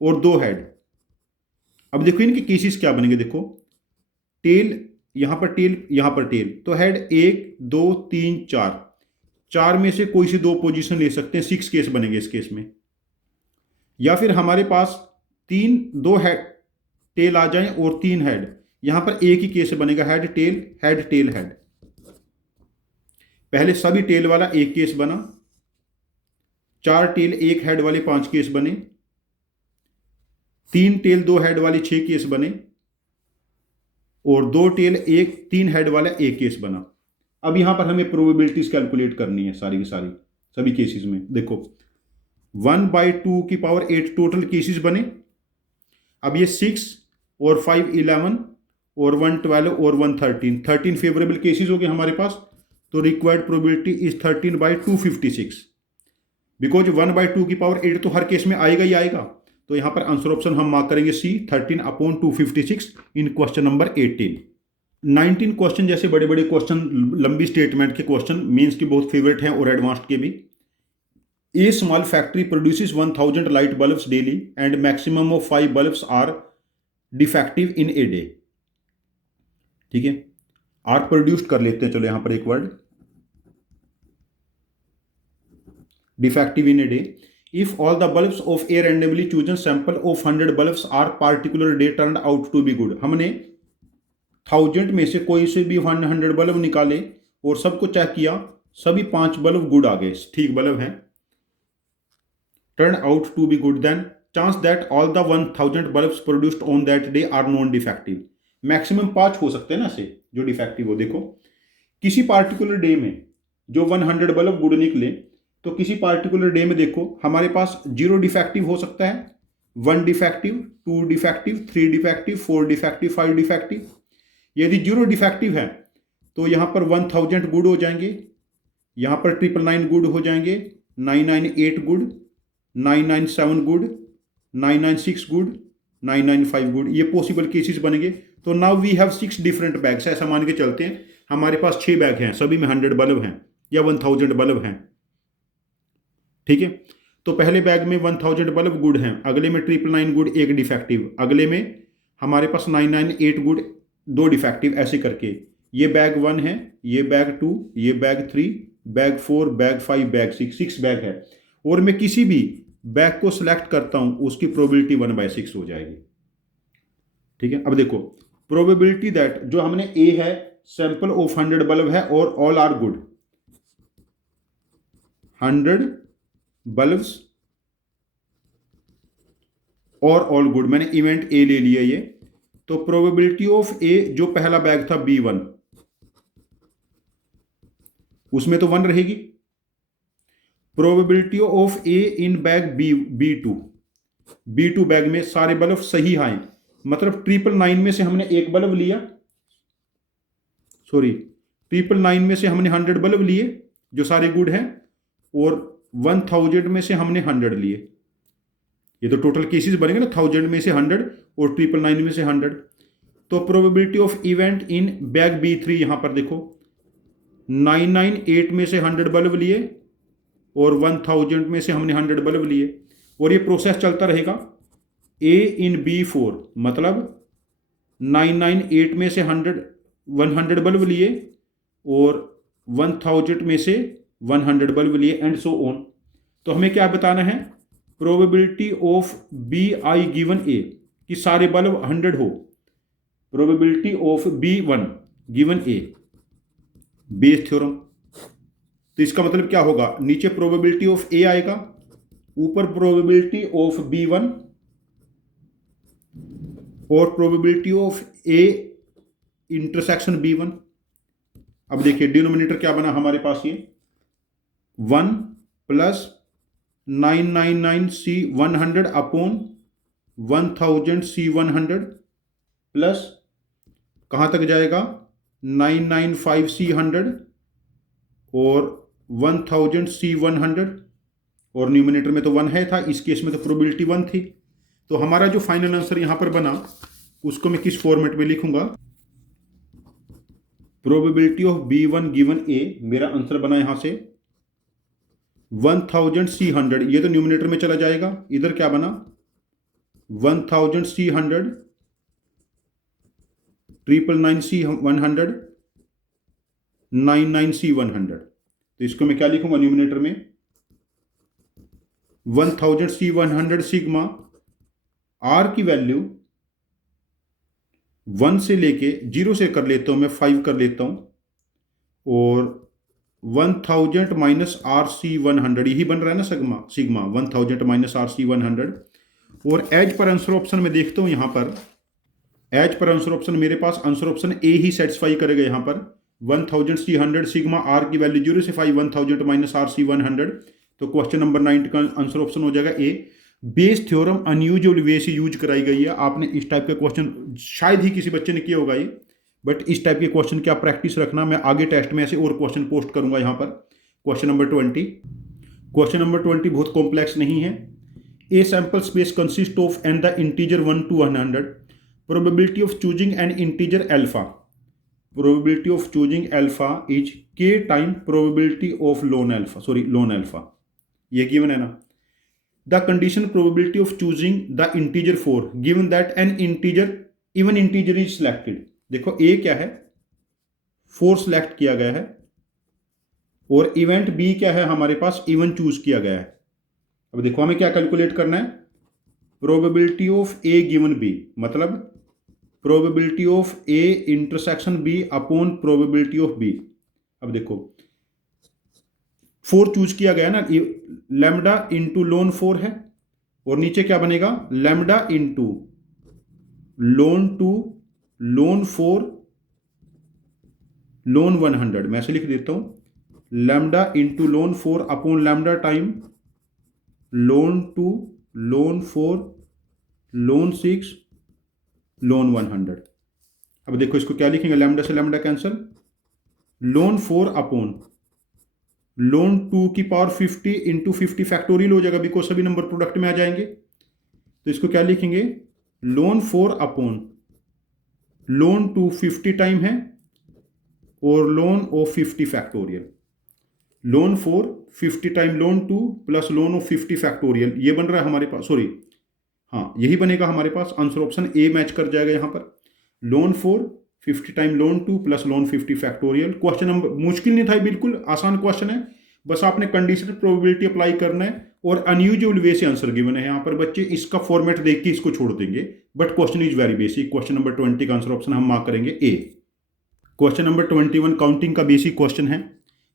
और 2 हेड। अब देखो इनके केसेस क्या बनेंगे, देखो टेल यहां पर टेल यहां पर टेल, तो हेड 1 2 3 4, 4 में से कोई सी 2 पोजीशन ले सकते हैं, 6 केस बनेंगे इस केस में। या फिर हमारे पास 2 हेड टेल आ जाए और 3 हेड, यहां पर एक ही केस बनेगा, हेड टेल हेड। पहले सभी टेल वाला एक केस बना, 4 टेल 1 हेड वाले 5 केस बने, 3 टेल 2 हेड वाले 6 केस बने और 2 टेल 3 हेड वाला एक केस बना। अब यहां पर हमें प्रोबेबिलिटीज कैलकुलेट करनी है सारी की सारी, सभी केसेस में। देखो 1/2 की पावर 8 टोटल केसेस बने। अब ये 6 और 5 11 और 1 12 और 1 13 फेवरेबल केसेस हो गए हमारे पास। तो रिक्वायर्ड प्रोबेबिलिटी इज 13/256, बिकॉज 1/2 की पावर 8 तो हर केस में आएगा ही आएगा। तो यहां पर आंसर ऑप्शन हम मार्क करेंगे C, 13/256 इन क्वेश्चन नंबर 18। 19 क्वेश्चन जैसे बड़े बड़े क्वेश्चन, लंबी स्टेटमेंट के क्वेश्चन मेंस के बहुत फेवरेट हैं और एडवांस्ड के भी। A small factory produces 1000 light bulbs daily and maximum of 5 bulbs are defective in a day. ठीक है, आर प्रोड्यूस्ड कर लेते हैं, चलो यहां पर एक word defective in a day. If all the bulbs of a randomly chosen sample of 100 bulbs are particular day turn out to be good. हमने 1000 में से कोई से भी 100 बल्ब निकाले और सबको चेक किया, सभी 5 बल्ब गुड आ गए, ठीक बल्ब हैं, turn out to be good, then chance that all the 1000 bulbs produced on that day are non defective. Maximum 5 हो सकते हैं ना से जो डिफेक्टिव हो। देखो किसी पार्टिकुलर डे में जो 100 बल्ब गुड निकले, तो किसी पार्टिकुलर डे में देखो हमारे पास 0 डिफेक्टिव हो सकता है, 1 defective, 2 defective, 3 defective, 4 defective, 5 defective. यदि 0 डिफेक्टिव है तो यहां पर 1000 गुड हो जाएंगे, यहां पर 999 गुड हो जाएंगे, 998 गुड, 997 गुड, 996 गुड, 995 गुड, ये पॉसिबल केसेस बनेंगे। तो now we have 6 different bags, ऐसा मान के चलते हैं हमारे पास 6 बैग हैं, सभी में 100 बल्ब हैं या 1000 बल्ब हैं। ठीक है, तो पहले बैग में 1000 बल्ब गुड हैं, अगले में 999 गुड, 1 डिफेक्टिव, अगले में हमारे पास 998 गुड, दो डिफेक्टिव ऐसे करके, ये बैग 1 है, ये बैग 2, ये bag 3, bag 4, bag 5, bag 6 bag है, और मैं किसी भी बैग को सिलेक्ट करता हूं उसकी प्रोबेबिलिटी 1/6 हो जाएगी। ठीक है, अब देखो प्रोबेबिलिटी दैट, जो हमने ए है सैंपल ऑफ 100 बल्ब है और ऑल आर गुड, 100 बल्ब्स और ऑल गुड, मैंने इवेंट ए ले लिया ये, तो प्रोबेबिलिटी ऑफ ए जो पहला बैग था B1 उसमें तो 1 रहेगी। Probability of A in bag B2 bag में सारे बल्ब सही आए, मतलब 999 में से हमने एक बल्ब लिया, सॉरी 999 में से हमने 100 बल्ब लिए जो सारे गुड हैं, और 1000 में से हमने 100 लिए, ये तो टोटल केसेस बनेंगे ना, 1000 में से 100 और 999 में से 100। तो probability of event in bag B3 यहां पर देखो 998 में से 100 बल्ब लिए और 1000 में से हमने 100 बल्ब लिए, और ये प्रोसेस चलता रहेगा। ए इन B4 मतलब 998 में से 100 बल्ब लिए और 1000 में से 100 बल्ब लिए एंड सो ऑन। तो हमें क्या बताना है, प्रोबेबिलिटी ऑफ BI गिवन ए कि सारे बल्ब 100 हो, probability of B1 given A, Bayes theorem. तो इसका मतलब क्या होगा, नीचे प्रोबेबिलिटी ऑफ ए आएगा, ऊपर प्रोबेबिलिटी ऑफ B1 और probability of A intersection B1। अब देखिए डिनोमिनेटर क्या बना हमारे पास, ये 1 plus 999C100 upon 1000C100 plus कहाँ तक जाएगा 995C100 और 1000C100, और न्यूमिनेटर में तो 1 है था, इस केस में तो प्रोबेबिलिटी 1 थी। तो हमारा जो फाइनल आंसर यहां पर बना उसको मैं किस फॉर्मेट में लिखूंगा, प्रोबेबिलिटी ऑफ B1 गिवन ए, मेरा आंसर बना यहां से 1000C100, ये तो न्यूमिनेटर में चला जाएगा, इधर क्या बना 1000C100 999C100 99C100। तो इसको मैं क्या लिखूंगा न्यूमिनेटर में 1000C100 सिग्मा आर की वैल्यू 1 से लेके 0 से कर लेता हूं मैं, 5 कर लेता हूं, और 1000 माइनस RC100, यही बन रहा है ना सिग्मा 1000 माइनस RC100। और एज पर आंसर ऑप्शन में देखता हूं, यहां पर एज पर आंसर ऑप्शन मेरे पास आंसर ऑप्शन ए ही सेटिस्फाई करेगा। यहां पर 1000C100 सिग्मा आर की वैल्यू 0 से 5, 1000 माइनस RC100, तो क्वेश्चन नंबर 9 का आंसर ऑप्शन हो जाएगा ए। बेस थ्योरम अनयूजुअल वे से यूज कराई गई है, आपने इस टाइप का क्वेश्चन शायद ही किसी बच्चे ने किया होगा ये, बट इस टाइप के क्वेश्चन की आप प्रैक्टिस रखना, मैं आगे टेस्ट में ऐसे और क्वेश्चन पोस्ट करूंगा। यहाँ पर क्वेश्चन नंबर 20 बहुत कॉम्प्लेक्स नहीं है। A sample space consist of and the integer 1 to 100, probability of choosing an integer alpha, probability of choosing alpha is K time probability of लॉन अल्फा, ये गिवन है ना। The condition probability of choosing the integer 4 given that an even integer is selected. देखो A क्या है, 4 select किया गया है, और इवेंट बी क्या है हमारे पास, इवन चूज किया गया है। अब देखो हमें क्या कैलकुलेट करना है, probability of A given B, मतलब probability of A intersection B upon probability of B. अब देखो 4 चूज किया गया ना, लैम्डा इंटू लोन 4 है, और नीचे क्या बनेगा lambda into loan 2 loan 4 loan 100। मैं ऐसे लिख देता हूं lambda into loan 4 upon lambda time loan 2 loan 4 loan 6 loan 100। अब देखो इसको क्या लिखेंगे, लैम्डा से lambda cancel, loan 4 upon loan 2 की पावर 50 इंटू 50 फैक्टोरियल हो जाएगा, बिकॉज सभी नंबर प्रोडक्ट में आ जाएंगे। तो इसको क्या लिखेंगे, लोन 4 अपॉन लोन 2 50 टाइम है, और loan of 50 factorial, loan 4 50 time loan 2 plus lone of 50 factorial, ये बन रहा है हमारे पास, सॉरी हाँ यही बनेगा हमारे पास, आंसर ऑप्शन ए मैच कर जाएगा। यहाँ पर loan 4 50 time ln 2 plus ln 50 factorial. Question number मुश्किल नहीं था, बिल्कुल आसान क्वेश्चन है, बस आपने कंडीशनल प्रोबेबिलिटी अप्लाई करना है और अनयूजुअल वे से आंसर गिवन है यहाँ पर। बच्चे इसका फॉर्मेट देख के इसको छोड़ देंगे, but question is very basic. Question number 20 का आंसर ऑप्शन हम मार्क करेंगे ए। क्वेश्चन नंबर 21 काउंटिंग का बेसिक क्वेश्चन है।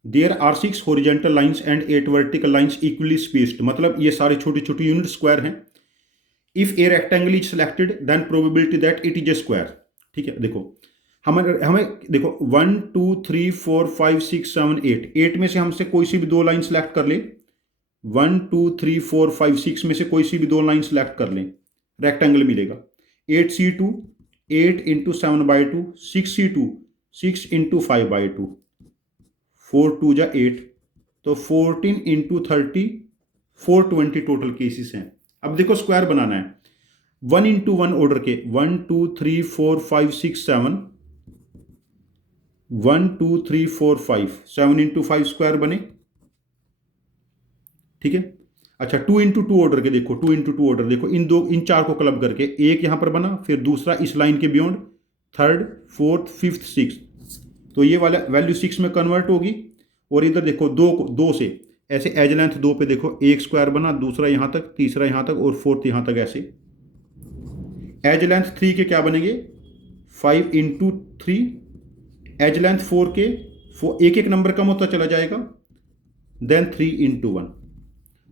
There are 6 horizontal lines and 8 vertical lines equally spaced, मतलब ये सारे छोटे छोटे यूनिट स्क्वायर हैं। If a rectangle is selected then probability that it is a square. ठीक है, देखो हमें देखो 1 2 3 4 5 6 7 8 में से हमसे कोई सी भी दो लाइन सेलेक्ट कर ले। 1 2 3 4 5 6 में से कोई सी भी दो लाइन सेलेक्ट कर लें, रेक्टेंगल मिलेगा। 8C2 8 × 7/2, 6C2 6 × 5/2, 4 2 जा 8, तो 14 × 30 420 टोटल केसेस हैं। अब देखो स्क्वायर बनाना है 1 × 1 ऑर्डर के 1 2 3 4 5 6 7, 1 2 3 4 5 7 × 5 स्क्वायर बने। ठीक है, अच्छा 2 × 2 ऑर्डर के देखो, 2 × 2 ऑर्डर देखो, इन चार को क्लब करके एक यहां पर बना, फिर दूसरा इस लाइन के beyond, third fourth fifth six, तो ये वाला वैल्यू 6 में कन्वर्ट होगी। और इधर देखो दो से ऐसे एज लेंथ 2 पे देखो एक स्क्वायर बना, दूसरा यहां तक, तीसरा यहां तक और फोर्थ यहां तक। ऐसे एज लेंथ 3 के क्या बनेंगे 5 × 3, एज लेंथ 4 के एक एक नंबर कम होता चला जाएगा, देन 3 × 1,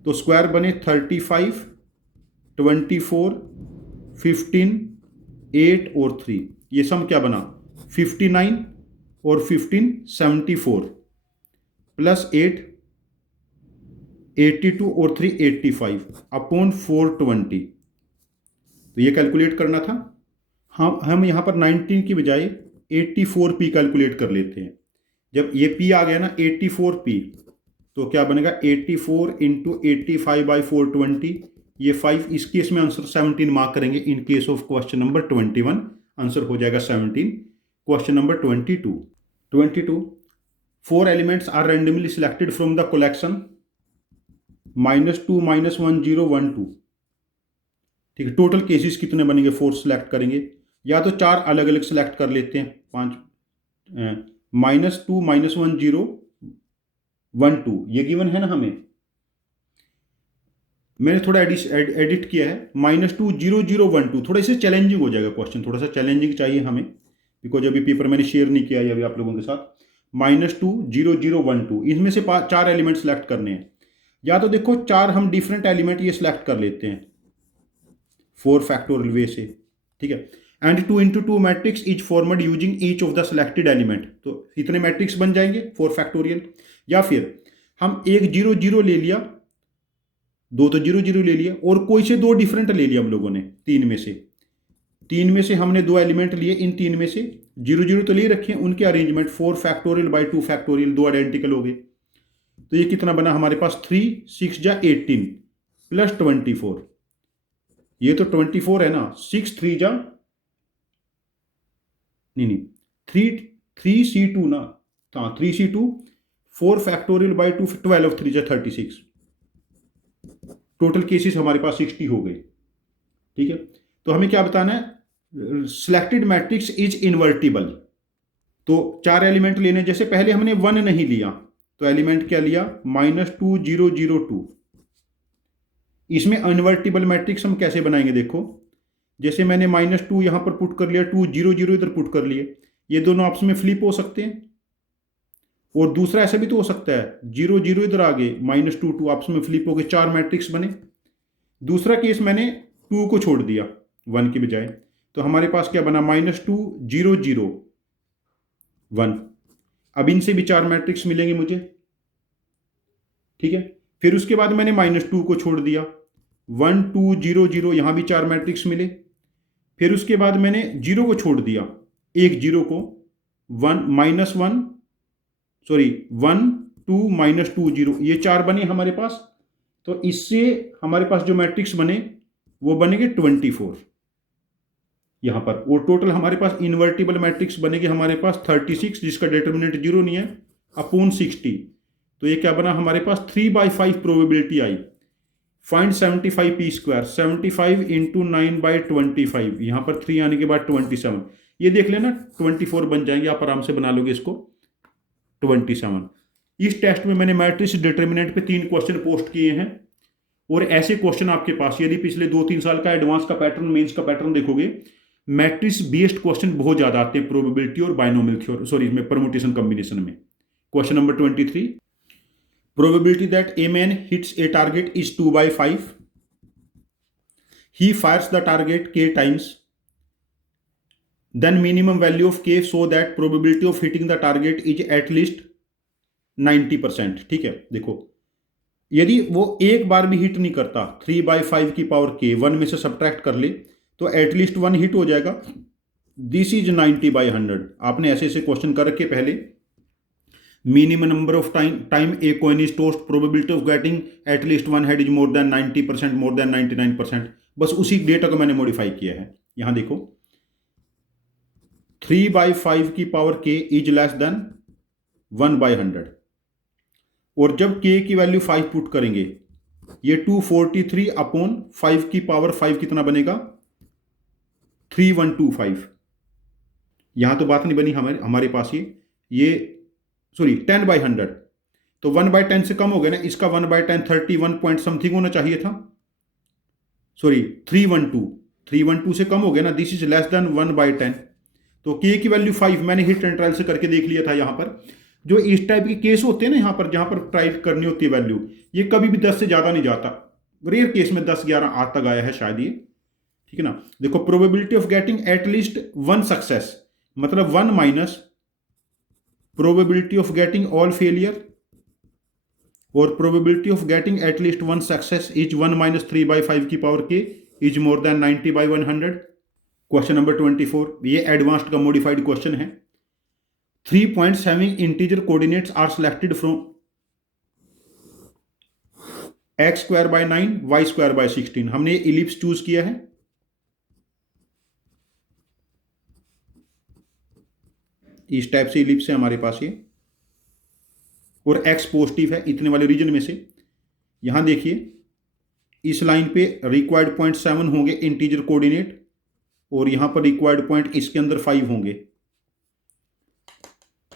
तो स्क्वायर बने 35 24 15 8 और 3, ये सम क्या बना 59 और 15 74 प्लस 8 82 और 3 85 अपॉन 420। तो ये कैलकुलेट करना था। हम यहाँ पर 19 की बजाय 84p कैलकुलेट कर लेते हैं। जब ये p आ गया ना 84p, तो क्या बनेगा 84 × 85/420, ये 5, इस केस में आंसर 17 मार्क करेंगे। In case of question number 21 answer हो जाएगा 17। Question number 22 4 elements are randomly selected from the collection -2 -1 0 1 2। ठीक है, टोटल केसेस कितने बनेंगे 4 सिलेक्ट करेंगे, या तो 4 अलग अलग सिलेक्ट कर लेते हैं, 5 -2 -1 0 1 2, ये गिवन है ना हमें। मैंने थोड़ा एडिट किया है, -2 0 0 1 2, थोड़ा इसे चैलेंजिंग हो जाएगा क्वेश्चन, थोड़ा सा चैलेंजिंग चाहिए हमें, बिकॉज अभी पेपर मैंने शेयर नहीं किया है अभी आप लोगों के साथ। -2 0 0 1 2, इनमें से 4 एलिमेंट सेलेक्ट करने हैं, या तो देखो 4 हम डिफरेंट एलिमेंट ये सिलेक्ट कर लेते हैं 4 फैक्टोरियल वे से। ठीक है, and 2 × 2 matrix is formed using each of the selected element, तो इतने मैट्रिक्स बन जाएंगे 4 फैक्टोरियल। या फिर हम एक 0 0 ले लिया, 2 तो 0 0 ले लिया, और कोई से 2 डिफरेंट ले लिया हम लोगों ने, 3 में से हमने 2 एलिमेंट लिए, इन 3 में से 0 0 तो ले रखे हैं, उनके arrangement 4 factorial by 2 factorial, 2 identical हो गए। तो ये कितना बना हमारे पास 3 6 जा 18 प्लस 24, ये तो 24 है ना, 6 3 जा नहीं 3C2 ना, हाँ 3C2 4 फैक्टोरियल बाई 2 12 3 जा 36, टोटल केसेस हमारे पास 60 हो गए। ठीक है, तो हमें क्या बताना है, सिलेक्टेड मैट्रिक्स इज इनवर्टिबल। तो 4 एलिमेंट लेने, जैसे पहले हमने 1 नहीं लिया, तो एलिमेंट क्या लिया -2 0 0 2। इसमें इनवर्टिबल मैट्रिक्स हम कैसे बनाएंगे, देखो जैसे मैंने -2 यहां पर पुट कर लिया, 2 0 0 इधर पुट कर लिए, ये दोनों आपस में फ्लिप हो सकते हैं। और दूसरा ऐसा भी तो हो सकता है 0 0 इधर आ गए, -2 2 आपस में फ्लिप हो गए, 4 मैट्रिक्स बने। दूसरा केस मैंने 2 को छोड़ दिया 1 के बजाय, तो हमारे पास क्या बना -2 0 0 1। अब इनसे भी 4 मैट्रिक्स मिलेंगे मुझे। ठीक है, फिर उसके बाद मैंने -2 को छोड़ दिया, 1 2 0 0, यहां भी 4 मैट्रिक्स मिले। फिर उसके बाद मैंने 0 को छोड़ दिया, एक 0 को, 1 2 -2 0, ये 4 बने हमारे पास। तो इससे हमारे पास जो मैट्रिक्स बने वो बनेंगे 24 यहां पर, और टोटल हमारे पास इन्वर्टिबल मैट्रिक्स बनेंगे हमारे पास 36, जिसका डिटर्मिनेंट 0 नहीं है, अपॉन 60। तो ये क्या बना हमारे पास 3/5 प्रोबेबिलिटी आई। फाइंड 75 पी स्क्वायर, 75 इंटू 9/25, यहाँ पर 3 आने के बाद 27, ये देख लेना 24 बन जाएंगे, आप आराम से बना लोगे इसको 27। इस टेस्ट में मैंने मैट्रिक्स डिटर्मिनेंट पे 3 क्वेश्चन पोस्ट किए हैं, और ऐसे क्वेश्चन आपके पास यदि पिछले 2-3 साल का एडवांस का पैटर्न, मेंस का पैटर्न देखोगे, मैट्रिक्स बेस्ड क्वेश्चन बहुत ज्यादा आते हैं प्रोबेबिलिटी और बाइनोमियल थ्योरम, सॉरी इसमें परमुटेशन कॉम्बिनेशन में। Question number 23, probability that a man hits a target is 2/5. He fires the target k times. Then minimum value of k so that probability of hitting the target is at least 90%. ठीक है, देखो यदि वो एक बार भी hit नहीं करता, 3/5 की पावर k 1 में से सब्ट्रैक्ट कर ले तो एटलीस्ट 1 हिट हो जाएगा। This is 90/100। आपने ऐसे ऐसे क्वेश्चन कर रखे पहले। Minimum number of time a coin is tossed, probability of getting at least 1 head is more then 90%, more than 99%। बस उसी डेटा को मैंने मॉडिफाई किया है। यहां देखो 3/5 की power k is less than 1/100, और जब k की वैल्यू 5 पुट करेंगे, ये 243 अपॉन 5 की पावर 5 कितना बनेगा, 3125। यहां तो बात नहीं बनी हमारे पास ये सॉरी 10/100, तो 1/10 से कम हो गया ना, इसका 1/10 31 पॉइंट समथिंग होना चाहिए था, सॉरी 312 से कम हो गया ना, दिस इज लेस देन 1/10। तो k की वैल्यू 5 मैंने हिट एंड ट्रायल से करके देख लिया था। यहां पर जो इस टाइप के केस होते हैं ना, यहां पर जहां पर ट्राई करनी होती है वैल्यू, ये कभी भी 10 से ज्यादा नहीं जाता, रेयर केस में 10-11 आज तक आया है शायद ये, ठीक है ना। देखो probability of getting at least 1 success, मतलब 1 minus probability of getting all failure, और probability of getting at least 1 success is 1 minus 3/5 की power k is more than 90/100। क्वेश्चन नंबर 24, ये एडवांस्ड का मॉडिफाइड क्वेश्चन है। 3.7 integer coordinates are selected from x²/9 y²/16। हमने ellipse choose किया है, इस टाइप से इलिप्स है हमारे पास ये, और x पॉजिटिव है इतने वाले रीजन में से। यहां देखिए इस लाइन पे रिक्वायर्ड पॉइंट 7 होंगे इंटीजर कोऑर्डिनेट, और यहां पर रिक्वायर्ड पॉइंट इसके अंदर 5 होंगे।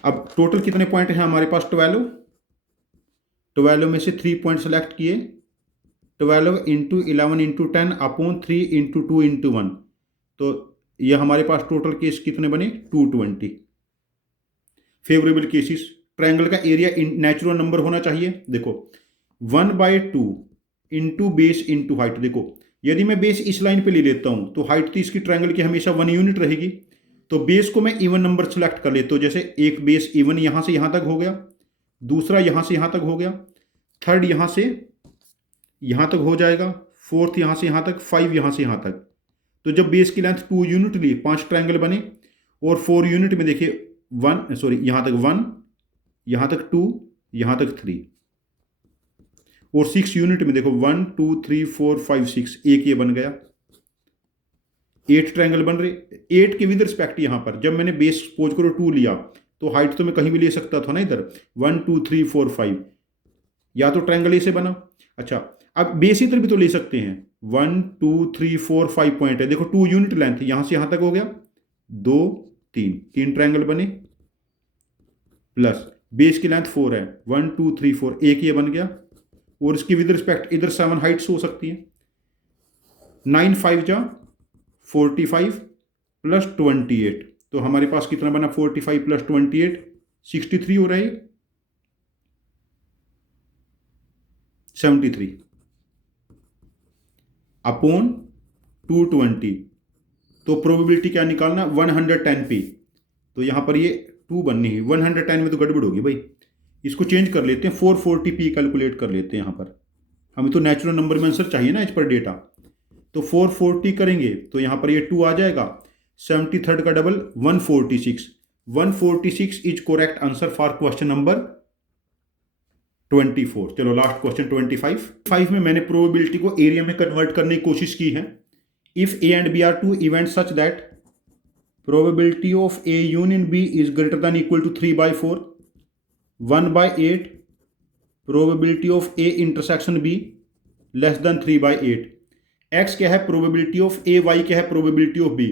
अब टोटल कितने पॉइंट हैं हमारे पास, 12 में से 3 पॉइंट सेलेक्ट किए, 12 into 11 into 10 upon 3 into 2 into 1, तो ये हमारे पास टोटल केस कितने बने, 220। फेवरेबल केसेस, ट्रायंगल का एरिया नेचुरल नंबर होना चाहिए। देखो 1/2 इंटू बेस इंटू हाइट। देखो यदि मैं बेस इस लाइन पे ले लेता हूं तो हाइट तो इसकी ट्रायंगल की हमेशा 1 यूनिट रहेगी, तो बेस को मैं इवन नंबर सेलेक्ट कर लेता हूं। जैसे एक बेस इवन यहां से यहां तक हो गया, दूसरा यहां से यहां तक हो गया, थर्ड यहां से यहां तक हो जाएगा, फोर्थ यहां से यहां तक, 5 यहां से यहां तक। तो जब बेस की लेंथ 2 यूनिट ली, 5 ट्रायंगल बने, और 4 यूनिट में देखिए 1 सॉरी यहां तक 1, यहां तक 2, यहां तक 3, और 6 यूनिट में देखो 1 2 3 4 5 6, एक ये बन गया, 8 ट्रायंगल बन रहे। 8 के विद रिस्पेक्ट यहां पर जब मैंने बेस सपोज करो 2 लिया, तो हाइट तो मैं कहीं भी ले सकता था ना, इधर 1 2 3 4 5, या तो ट्रायंगल ऐसे बना। अच्छा अब बेस इधर भी तो ले सकते हैं, 1 2 3 4 5 पॉइंट है, देखो 2 यूनिट लेंथ यहां से यहां तक हो गया, 2 3 ट्रायंगल बने, प्लस बेस की लेंथ 4 है, 1 2 3 4, एक ये बन गया, और इसकी विद रिस्पेक्ट इधर 7 हाइट्स हो सकती है। 9 5 जा 45 प्लस 28, तो हमारे पास कितना बना, 45 प्लस 28 63 हो रहा है, 73 अपॉन 220। तो प्रोबेबिलिटी क्या निकालना, 110 पे, तो यहां पर ये 2 बननी है, 110 में तो गड़बड़ होगी भाई, इसको चेंज कर लेते हैं, 440p कैलकुलेट कर लेते हैं। यहां पर हमें तो नेचुरल नंबर में आंसर चाहिए ना इस पर डेटा, तो 440 करेंगे तो यहां पर ये 2 आ जाएगा, 73 का double 146, 146 is correct answer for question नंबर 24। चलो लास्ट क्वेश्चन 25 में मैंने प्रोबेबिलिटी को एरिया में कन्वर्ट करने की कोशिश की है। If A and B are two event such that probability of A union B is greater than equal to 3/4, 1/8 probability of A intersection B less than 3/8। X क्या है प्रोबेबिलिटी ऑफ ए, वाई क्या है probability of B.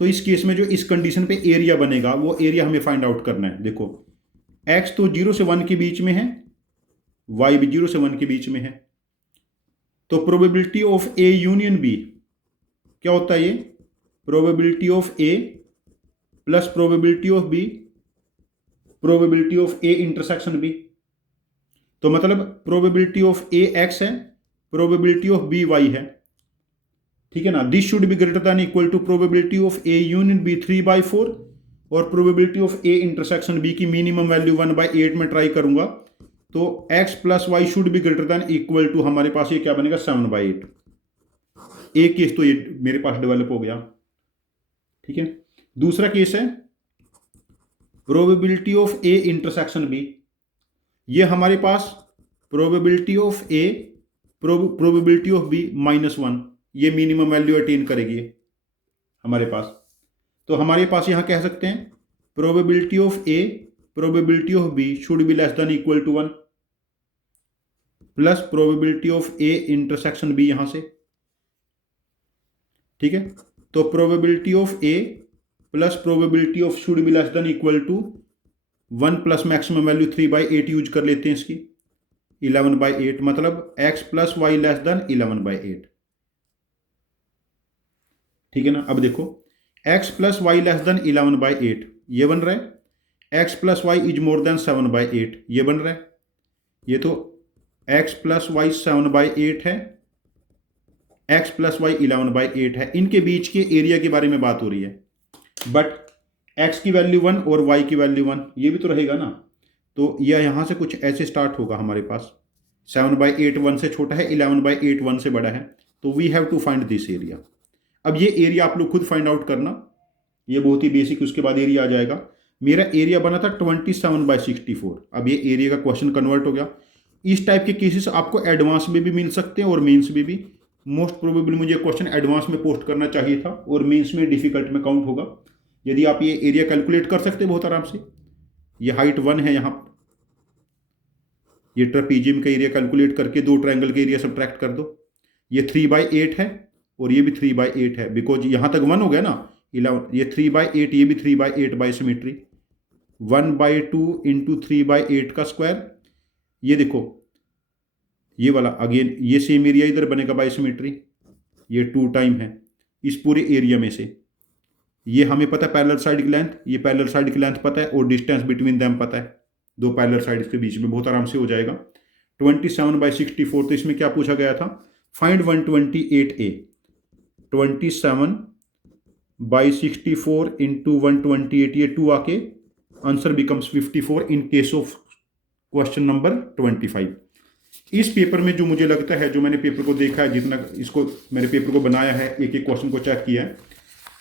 तो इस case में जो इस condition पे एरिया बनेगा वो एरिया हमें फाइंड आउट करना है। देखो एक्स तो 0 से 1 के बीच में है, वाई भी 0 से 1 के बीच में है, तो probability of A union B क्या होता है, ये probability of A plus probability of B, probability of A intersection B. तो मतलब प्रोबेबिलिटी ऑफ ए एक्स है, प्रोबेबिलिटी ऑफ बी वाई है, ठीक है ना। This should be greater than equal to probability of A union B 3/4 और probability of A intersection B की minimum value 1/8 में ट्राई करूंगा, तो x plus why should be greater than equal to हमारे पास ये क्या बनेगा 7/8। एक केस तो ये मेरे पास डेवलप हो गया, ठीक है। दूसरा केस है probability of A intersection B. ये हमारे पास probability of A probability of B -1, ये मिनिमम वैल्यू अटेन करेगी हमारे पास। तो हमारे पास यहां कह सकते हैं probability of A probability of B should be less than equal to 1 plus probability of A intersection B यहां से, ठीक है। तो probability of A plus probability of should be less than equal to 1 plus maximum value 3/8 use कर लेते हैं इसकी 11/8, मतलब x plus y less than 11/8, ठीक है ना। अब देखो x plus y less than 11/8 ये बन रहा है, x plus y is more than 7/8 ये बन रहा है। ये तो x प्लस वाई 7/8 है, x प्लस वाई 11/8 है। इनके बीच के एरिया के बारे में बात हो रही है, बट x की वैल्यू 1 और y की वैल्यू 1 ये भी तो रहेगा ना। तो यह यहां से कुछ ऐसे स्टार्ट होगा हमारे पास, 7/8 1 से छोटा है, 11/8 1 से बड़ा है, तो we have to find this area. अब ये एरिया आप लोग खुद फाइंड आउट करना, ये बहुत ही बेसिक, उसके बाद एरिया आ जाएगा। मेरा एरिया बना था 27/64। अब ये एरिया का क्वेश्चन कन्वर्ट हो गया। इस टाइप के केसेस आपको एडवांस में भी मिल सकते हैं और मेंस में भी। मोस्ट प्रोबेबली मुझे क्वेश्चन एडवांस में पोस्ट करना चाहिए था और मेंस में डिफिकल्ट में काउंट होगा। यदि आप ये एरिया कैलकुलेट कर सकते हैं बहुत आराम से, ये हाइट 1 है, यहाँ ये ट्रेपीजियम का एरिया कैलकुलेट करके दो ट्रायंगल के एरिया सब्ट्रैक्ट कर दो। ये 3/8 है और ये भी 3/8 है, बिकॉज यहाँ तक 1 हो गया ना 11, ये 3/8, ये भी 3/8 बाई सिमेट्री, 1/2 इंटू 3/8 का स्क्वायर। ये देखो ये वाला अगेन ये सेम एरिया इधर बनेगा बाई सिमेट्री, ये 2 टाइम है इस पूरे एरिया में से। ये हमें पता है पैरेलल साइड की लेंथ, ये पैरेलल साइड की लेंथ पता है और डिस्टेंस बिटवीन देम पता है, दो पैरेलल साइड्स के बीच में बहुत आराम से हो जाएगा। 27/64, तो इसमें क्या पूछा गया था, फाइंड 128a। 27/64 इंटू 128, ये 2 आके answer becomes 54 in case of question number 25। इस पेपर में जो मुझे लगता है, जो मैंने पेपर को देखा है, जितना इसको मैंने पेपर को बनाया है, एक एक क्वेश्चन को चेक किया है,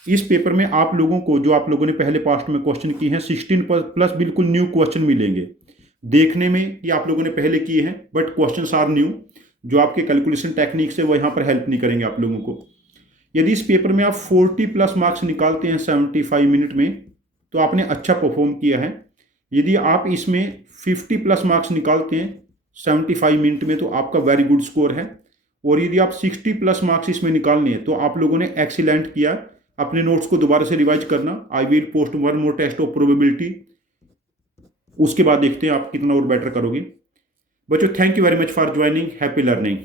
इस पेपर में आप लोगों को जो आप लोगों ने पहले पास्ट में क्वेश्चन किए हैं 16+ बिल्कुल न्यू क्वेश्चन मिलेंगे। देखने में कि आप लोगों ने पहले किए हैं, बट क्वेश्चंस आर न्यू। जो आपके कैलकुलेशन टेक्निक्स है वो यहाँ पर हेल्प नहीं करेंगे आप लोगों को। यदि इस पेपर में आप 40+ मार्क्स निकालते हैं 75 मिनट में, तो आपने अच्छा परफॉर्म किया है। यदि आप इसमें 50+ मार्क्स निकालते हैं 75 मिनट में, तो आपका वेरी गुड स्कोर है। और यदि आप 60+ मार्क्स इसमें निकालने हैं, तो आप लोगों ने एक्सीलेंट किया। अपने नोट्स को दोबारा से रिवाइज करना। I will post 1 more test of probability, उसके बाद देखते हैं आप कितना और बेटर करोगे। बच्चों, thank you very much for joining. Happy learning.